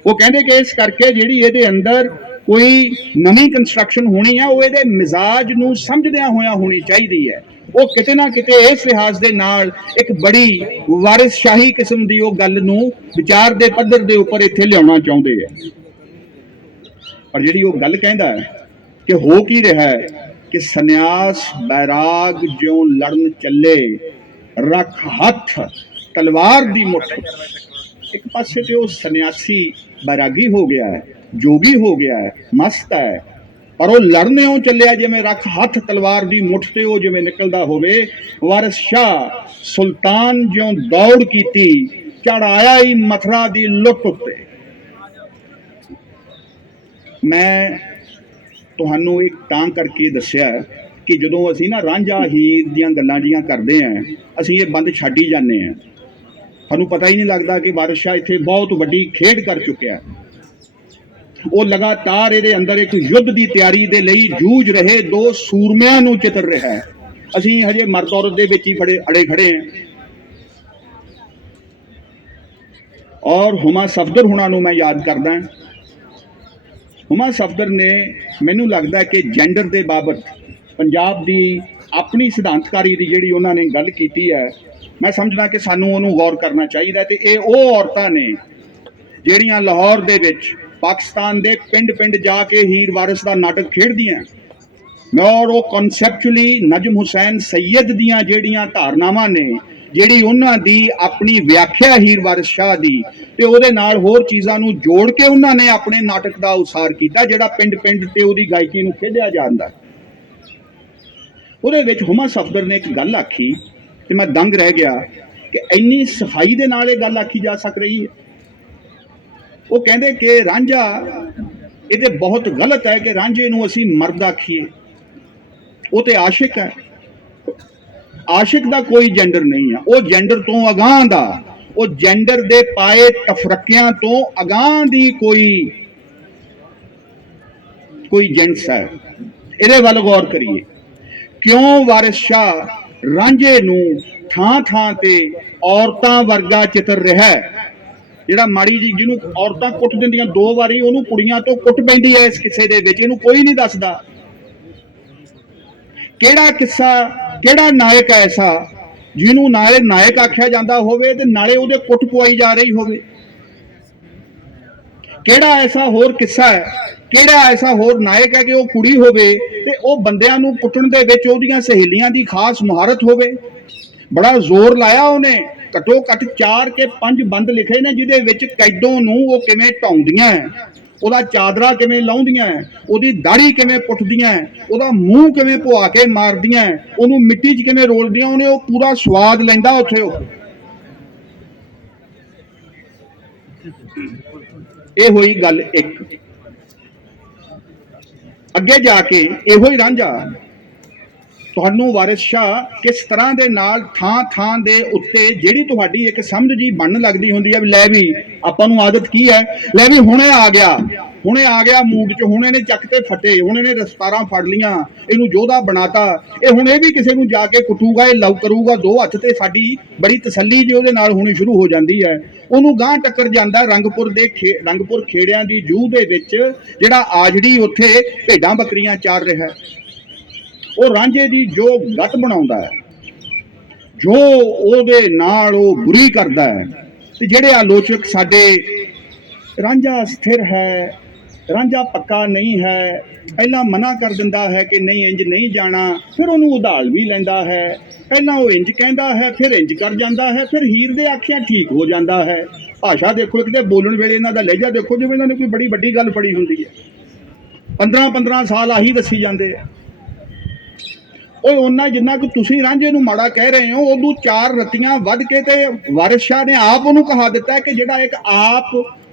ਉਹ ਕਹਿੰਦੇ ਕਿ ਇਸ ਕਰਕੇ ਜਿਹੜੀ ਇਹਦੇ ਅੰਦਰ ਕੋਈ ਨਵੀਂ ਕੰਸਟਰਕਸ਼ਨ ਹੋਣੀ ਆ, ਉਹ ਇਹਦੇ ਮਿਜ਼ਾਜ ਨੂੰ ਸਮਝਦਿਆਂ ਹੋਇਆਂ ਹੋਣੀ ਚਾਹੀਦੀ ਹੈ। ਉਹ ਕਿਤੇ ਨਾ ਕਿਤੇ ਇਸ ਲਿਹਾਜ਼ ਦੇ ਨਾਲ ਇੱਕ ਬੜੀ ਵਾਰਿਸਸ਼ਾਹੀ ਕਿਸਮ ਦੀ ਉਹ ਗੱਲ ਨੂੰ ਵਿਚਾਰ ਦੇ ਪੱਧਰ ਦੇ ਉੱਪਰ ਇੱਥੇ ਲਿਆਉਣਾ ਚਾਹੁੰਦੇ ਆ। ਪਰ ਜਿਹੜੀ ਉਹ ਗੱਲ ਕਹਿੰਦਾ ਹੈ ਕਿ ਹੋ ਕੀ ਰਿਹਾ ਹੈ ਕਿ ਸੰਨਿਆਸ ਬੈਰਾਗ ਜਿਉਂ ਲੜਨ ਚੱਲੇ, ਰੱਖ ਹੱਥ ਤਲਵਾਰ ਦੀ ਮੁੱਠ। ਇੱਕ ਪਾਸੇ ਤੇ ਉਹ ਸੰਨਿਆਸੀ ਬੈਰਾਗੀ ਹੋ ਗਿਆ ਹੈ, ਜੋਗੀ ਹੋ ਗਿਆ ਹੈ, ਮਸਤ ਹੈ, ਪਰ ਉਹ ਲੜਨਿਓਂ ਚੱਲਿਆ ਜਿਵੇਂ ਰੱਖ ਹੱਥ ਤਲਵਾਰ ਦੀ ਮੁੱਠ ਤੇ ਉਹ ਜਿਵੇਂ ਨਿਕਲਦਾ ਹੋਵੇ। ਵਾਰਿਸ ਸ਼ਾਹ ਸੁਲਤਾਨ ਜਿਉਂ ਦੌੜ ਕੀਤੀ, ਚੜ ਆਇਆ ਹੀ ਮਥੁਰਾ ਦੀ ਲੁੱਟ ਉੱਤੇ। ਮੈਂ ਤੁਹਾਨੂੰ ਇੱਕ ਤਾਂ ਕਰਕੇ ਦੱਸਿਆ ਕਿ ਜਦੋਂ ਅਸੀਂ ਨਾ ਰਾਂਝਾ ਹੀਰ ਦੀਆਂ ਗੱਲਾਂ ਜੀਆਂ ਕਰਦੇ ਆਂ, ਅਸੀਂ ਇਹ ਬੰਦ ਛੱਡ ਹੀ ਜਾਂਦੇ ਹਾਂ। ਸਾਨੂੰ ਪਤਾ ਹੀ ਨਹੀਂ ਲੱਗਦਾ ਕਿ ਵਾਰਿਸ ਸ਼ਾਹ ਇੱਥੇ ਬਹੁਤ ਵੱਡੀ ਖੇਡ ਕਰ ਚੁੱਕਿਆ। ਉਹ ਲਗਾਤਾਰ ਇਹਦੇ ਅੰਦਰ ਇੱਕ ਯੁੱਧ ਦੀ ਤਿਆਰੀ ਦੇ ਲਈ ਜੂਝ ਰਹੇ ਦੋ ਸੂਰਮਿਆਂ ਨੂੰ ਚਿੱਤਰ ਰਿਹਾ ਹੈ। ਅਸੀਂ ਹਜੇ ਮਰਦ ਔਰਤ ਦੇ ਵਿੱਚ ਹੀ ਅੜੇ ਖੜੇ ਹਾਂ। ਔਰ ਹੁਮਾ ਸਫਦਰ ਹੁਣਾਂ ਨੂੰ ਮੈਂ ਯਾਦ ਕਰਦਾ। ਹੁਮਾ ਸਫਦਰ ਨੇ, ਮੈਨੂੰ ਲੱਗਦਾ ਕਿ ਜੈਂਡਰ ਦੇ ਬਾਬਤ ਪੰਜਾਬ ਦੀ ਆਪਣੀ ਸਿਧਾਂਤਕਾਰੀ ਦੀ ਜਿਹੜੀ ਉਹਨਾਂ ਨੇ ਗੱਲ ਕੀਤੀ ਹੈ, ਮੈਂ ਸਮਝਦਾ ਕਿ ਸਾਨੂੰ ਉਹਨੂੰ ਗੌਰ ਕਰਨਾ ਚਾਹੀਦਾ। ਤੇ ਇਹ ਉਹ ਔਰਤਾਂ ਨੇ ਜਿਹੜੀਆਂ ਲਾਹੌਰ ਦੇ ਵਿੱਚ ਪਾਕਿਸਤਾਨ ਦੇ ਪਿੰਡ-ਪਿੰਡ ਜਾ ਕੇ ਹੀਰ ਵਾਰਿਸ ਦਾ ਨਾਟਕ ਖੇਡਦੀਆਂ, ਔਰ ਉਹ ਕਨਸੈਪਚੁਅਲੀ ਨਜਮ ਹੁਸੈਨ ਸੈਯਦ ਦੀਆਂ ਜਿਹੜੀਆਂ ਧਾਰਨਾਵਾਂ ਨੇ, ਜਿਹੜੀ ਉਹਨਾਂ ਦੀ ਆਪਣੀ ਵਿਆਖਿਆ ਹੀਰ ਵਾਰਿਸ ਸ਼ਾਹ ਦੀ, ਤੇ ਉਹਦੇ ਨਾਲ ਹੋਰ ਚੀਜ਼ਾਂ ਨੂੰ ਜੋੜ ਕੇ ਉਹਨਾਂ ਨੇ ਆਪਣੇ ਨਾਟਕ ਦਾ ਉਸਾਰ ਕੀਤਾ, ਜਿਹੜਾ ਪਿੰਡ-ਪਿੰਡ ਤੇ ਉਹਦੀ ਗਾਇਕੀ ਨੂੰ ਖੇਡਿਆ ਜਾਂਦਾ। ਉਹਦੇ ਵਿੱਚ ਹੁਮਾ ਸਫਦਰ ਨੇ ਇੱਕ ਗੱਲ ਆਖੀ ਤੇ ਮੈਂ ਦੰਗ ਰਹਿ ਗਿਆ ਕਿ ਇੰਨੀ ਸਫਾਈ ਦੇ ਨਾਲ ਇਹ ਗੱਲ ਆਖੀ ਜਾ ਸਕ ਰਹੀ ਹੈ। ਉਹ ਕਹਿੰਦੇ ਕਿ ਰਾਂਝਾ, ਇਹ ਤੇ ਬਹੁਤ ਗਲਤ ਹੈ ਕਿ ਰਾਂਝੇ ਨੂੰ ਅਸੀਂ ਮਰਦ ਆਖੀਏ, ਉਹ ਤੇ ਆਸ਼ਿਕ ਹੈ। ਆਸ਼ਿਕ ਦਾ ਕੋਈ ਜੈਂਡਰ ਨਹੀਂ ਆ, ਉਹ ਜੈਂਡਰ ਤੋਂ ਅਗਾਂਹ ਦਾ, ਉਹ ਜੈਂਡਰ ਦੇ ਪਾਏ ਤਫਰਕਿਆਂ ਤੋਂ ਅਗਾਂਹ ਦੀ ਕੋਈ ਜੈਂਟਸ ਹੈ। ਇਹਦੇ ਵੱਲ ਗੌਰ ਕਰੀਏ। ਕਿਉਂ ਵਾਰਿਸ ਸ਼ਾਹ ਰਾਂਝੇ ਨੂੰ ਥਾਂ-ਥਾਂ ਤੇ ਔਰਤਾਂ ਵਰਗਾ ਚਿੱਤਰ ਰਿਹਾ ਹੈ? ਜਿਹੜਾ ਮਾੜੀ ਜੀ ਜਿਹਨੂੰ ਔਰਤਾਂ ਕੁੱਟ ਦਿੰਦੀਆਂ 2 ਵਾਰੀ, ਉਹਨੂੰ ਕੁੜੀਆਂ ਤੋਂ ਕੁੱਟ ਪੈਂਦੀ ਹੈ ਇਸ ਕਿੱਸੇ ਦੇ ਵਿੱਚ, ਇਹਨੂੰ ਕੋਈ ਨਹੀਂ ਦੱਸਦਾ। ਕਿਹੜਾ ਕਿੱਸਾ, ਕਿਹੜਾ ਨਾਇਕ ਐਸਾ ਜਿਹਨੂੰ ਨਾਲੇ ਨਾਇਕ ਆਖਿਆ ਜਾਂਦਾ ਹੋਵੇ ਤੇ ਨਾਲੇ ਉਹਦੇ ਕੁੱਟ ਪਵਾਈ ਜਾ ਰਹੀ ਹੋਵੇ? ਕਿਹੜਾ ਐਸਾ ਹੋਰ ਕਿੱਸਾ ਹੈ, ਕਿਹੜਾ ਐਸਾ ਹੋਰ ਨਾਇਕ ਹੈ ਕਿ ਉਹ ਕੁੜੀ ਹੋਵੇ ਤੇ ਉਹ ਬੰਦਿਆਂ ਨੂੰ ਕੁੱਟਣ ਦੇ ਵਿੱਚ ਉਹਦੀਆਂ ਸਹੇਲੀਆਂ ਦੀ ਖਾਸ ਮੁਹਾਰਤ ਹੋਵੇ? ਬੜਾ ਜ਼ੋਰ ਲਾਇਆ ਉਹਨੇ, ਘੱਟੋ ਘੱਟ 4 ਕੇ 5 ਬੰਦ ਲਿਖੇ ਨੇ ਜਿਹਦੇ ਵਿੱਚ ਕੈਦੋਂ ਨੂੰ ਉਹ ਕਿਵੇਂ ਢਾਉਂਦੀਆਂ, ਉਹਦਾ ਚਾਦਰਾ ਕਿਵੇਂ ਲਾਉਂਦੀਆਂ, ਉਹਦੀ ਦਾੜੀ ਕਿਵੇਂ ਪੁੱਟਦੀਆਂ, ਉਹਦਾ ਮੂੰਹ ਕਿਵੇਂ ਪੁਆ ਕੇ ਮਾਰਦੀਆਂ, ਉਹਨੂੰ ਮਿੱਟੀ 'ਚ ਕਿਵੇਂ ਰੋਲਦੀਆਂ, ਉਹਨੇ ਉਹ ਪੂਰਾ ਸਵਾਦ ਲੈਂਦਾ ਉੱਥੇ। ਉਹ ਇਹ ਹੋਈ ਗੱਲ ਇੱਕ। ਅੱਗੇ ਜਾ ਕੇ ਇਹੋ ਹੀ ਰਾਂਝਾ ਤੁਹਾਨੂੰ ਵਾਰਿਸ ਸ਼ਾਹ ਕਿਸ ਤਰ੍ਹਾਂ ਦੇ ਨਾਲ ਥਾਂ ਥਾਂ ਦੇ ਉੱਤੇ ਜਿਹੜੀ ਤੁਹਾਡੀ ਇੱਕ ਸਮਝ ਜੀ ਬਣਨ ਲੱਗਦੀ ਹੁੰਦੀ ਹੈ ਵੀ ਲੈ ਵੀ ਆਪਾਂ ਨੂੰ ਆਦਤ ਕੀ ਹੈ, ਲੈ ਵੀ ਹੁਣੇ ਆ ਗਿਆ ਮੂਡ 'ਚ, ਹੁਣ ਇਹਨੇ ਚੱਕ ਤੇ ਫੱਟੇ, ਹੁਣ ਇਹਨੇ ਰਸਤਾਰਾਂ ਫੜ ਲੀਆਂ, ਇਹਨੂੰ ਯੋਧਾ ਬਣਾਤਾ, ਇਹ ਹੁਣ ਇਹ ਵੀ ਕਿਸੇ ਨੂੰ ਜਾ ਕੇ ਕੁੱਟੂਗਾ, ਇਹ ਲਵ ਕਰੂਗਾ ਦੋ ਹੱਥ ਤੇ, ਸਾਡੀ ਬੜੀ ਤਸੱਲੀ ਜੀ ਉਹਦੇ ਨਾਲ ਹੋਣੀ ਸ਼ੁਰੂ ਹੋ ਜਾਂਦੀ ਹੈ। ਉਹਨੂੰ ਗਾਂਹ ਟੱਕਰ ਜਾਂਦਾ ਰੰਗਪੁਰ ਖੇੜਿਆਂ ਦੀ ਜੂਹ ਦੇ ਵਿੱਚ ਜਿਹੜਾ ਆਜੜੀ ਉੱਥੇ ਭੇਡਾਂ ਬੱਕਰੀਆਂ ਚਾਰ ਰਿਹਾ, ਉਹ ਰਾਂਝੇ ਦੀ ਜੋ ਗੱਤ ਬਣਾਉਂਦਾ ਹੈ, ਜੋ ਉਹਦੇ ਨਾਲ ਉਹ ਬੁਰੀ ਕਰਦਾ ਹੈ। ਤੇ ਜਿਹੜੇ ਆਲੋਚਕ ਸਾਡੇ ਰਾਂਝਾ ਸਥਿਰ ਹੈ, ਰਾਂਝਾ ਪੱਕਾ ਨਹੀਂ ਹੈ, ਪਹਿਲਾਂ ਮਨਾ ਕਰ ਦਿੰਦਾ ਹੈ ਕਿ ਨਹੀਂ ਇੰਜ ਨਹੀਂ ਜਾਣਾ, ਫਿਰ ਉਹਨੂੰ ਉਧਾਲ ਵੀ ਲੈਂਦਾ ਹੈ, ਪਹਿਲਾਂ ਉਹ ਇੰਜ ਕਹਿੰਦਾ ਹੈ ਫਿਰ ਇੰਜ ਕਰ ਜਾਂਦਾ ਹੈ, ਫਿਰ ਹੀਰ ਦੇ ਆਖਿਆਂ ਠੀਕ ਹੋ ਜਾਂਦਾ ਹੈ। ਭਾਸ਼ਾ ਦੇਖੋ, ਕਿਤੇ ਬੋਲਣ ਵੇਲੇ ਇਹਨਾਂ ਦਾ ਲਹਿਜਾ ਦੇਖੋ ਜਿਵੇਂ ਇਹਨਾਂ ਨੇ ਕੋਈ ਬੜੀ ਵੱਡੀ ਗੱਲ ਫੜੀ ਹੁੰਦੀ ਹੈ। 15-15 ਸਾਲ ਆਹੀ ਦੱਸੀ ਜਾਂਦੇ ਆ। ਉਹ ਉਹਨਾਂ ਜਿੰਨਾ ਕਿ ਤੁਸੀਂ ਰਾਂਝੇ ਨੂੰ ਮਾੜਾ ਕਹਿ ਰਹੇ ਹੋ, ਉਦੋਂ 4 ਰਤੀਆਂ ਵੱਧ ਕੇ ਤੇ ਵਾਰਿਸ ਸ਼ਾਹ ਨੇ ਆਪ ਉਹਨੂੰ ਕਹਾ ਦਿੱਤਾ ਕਿ ਜਿਹੜਾ ਇੱਕ ਆਪ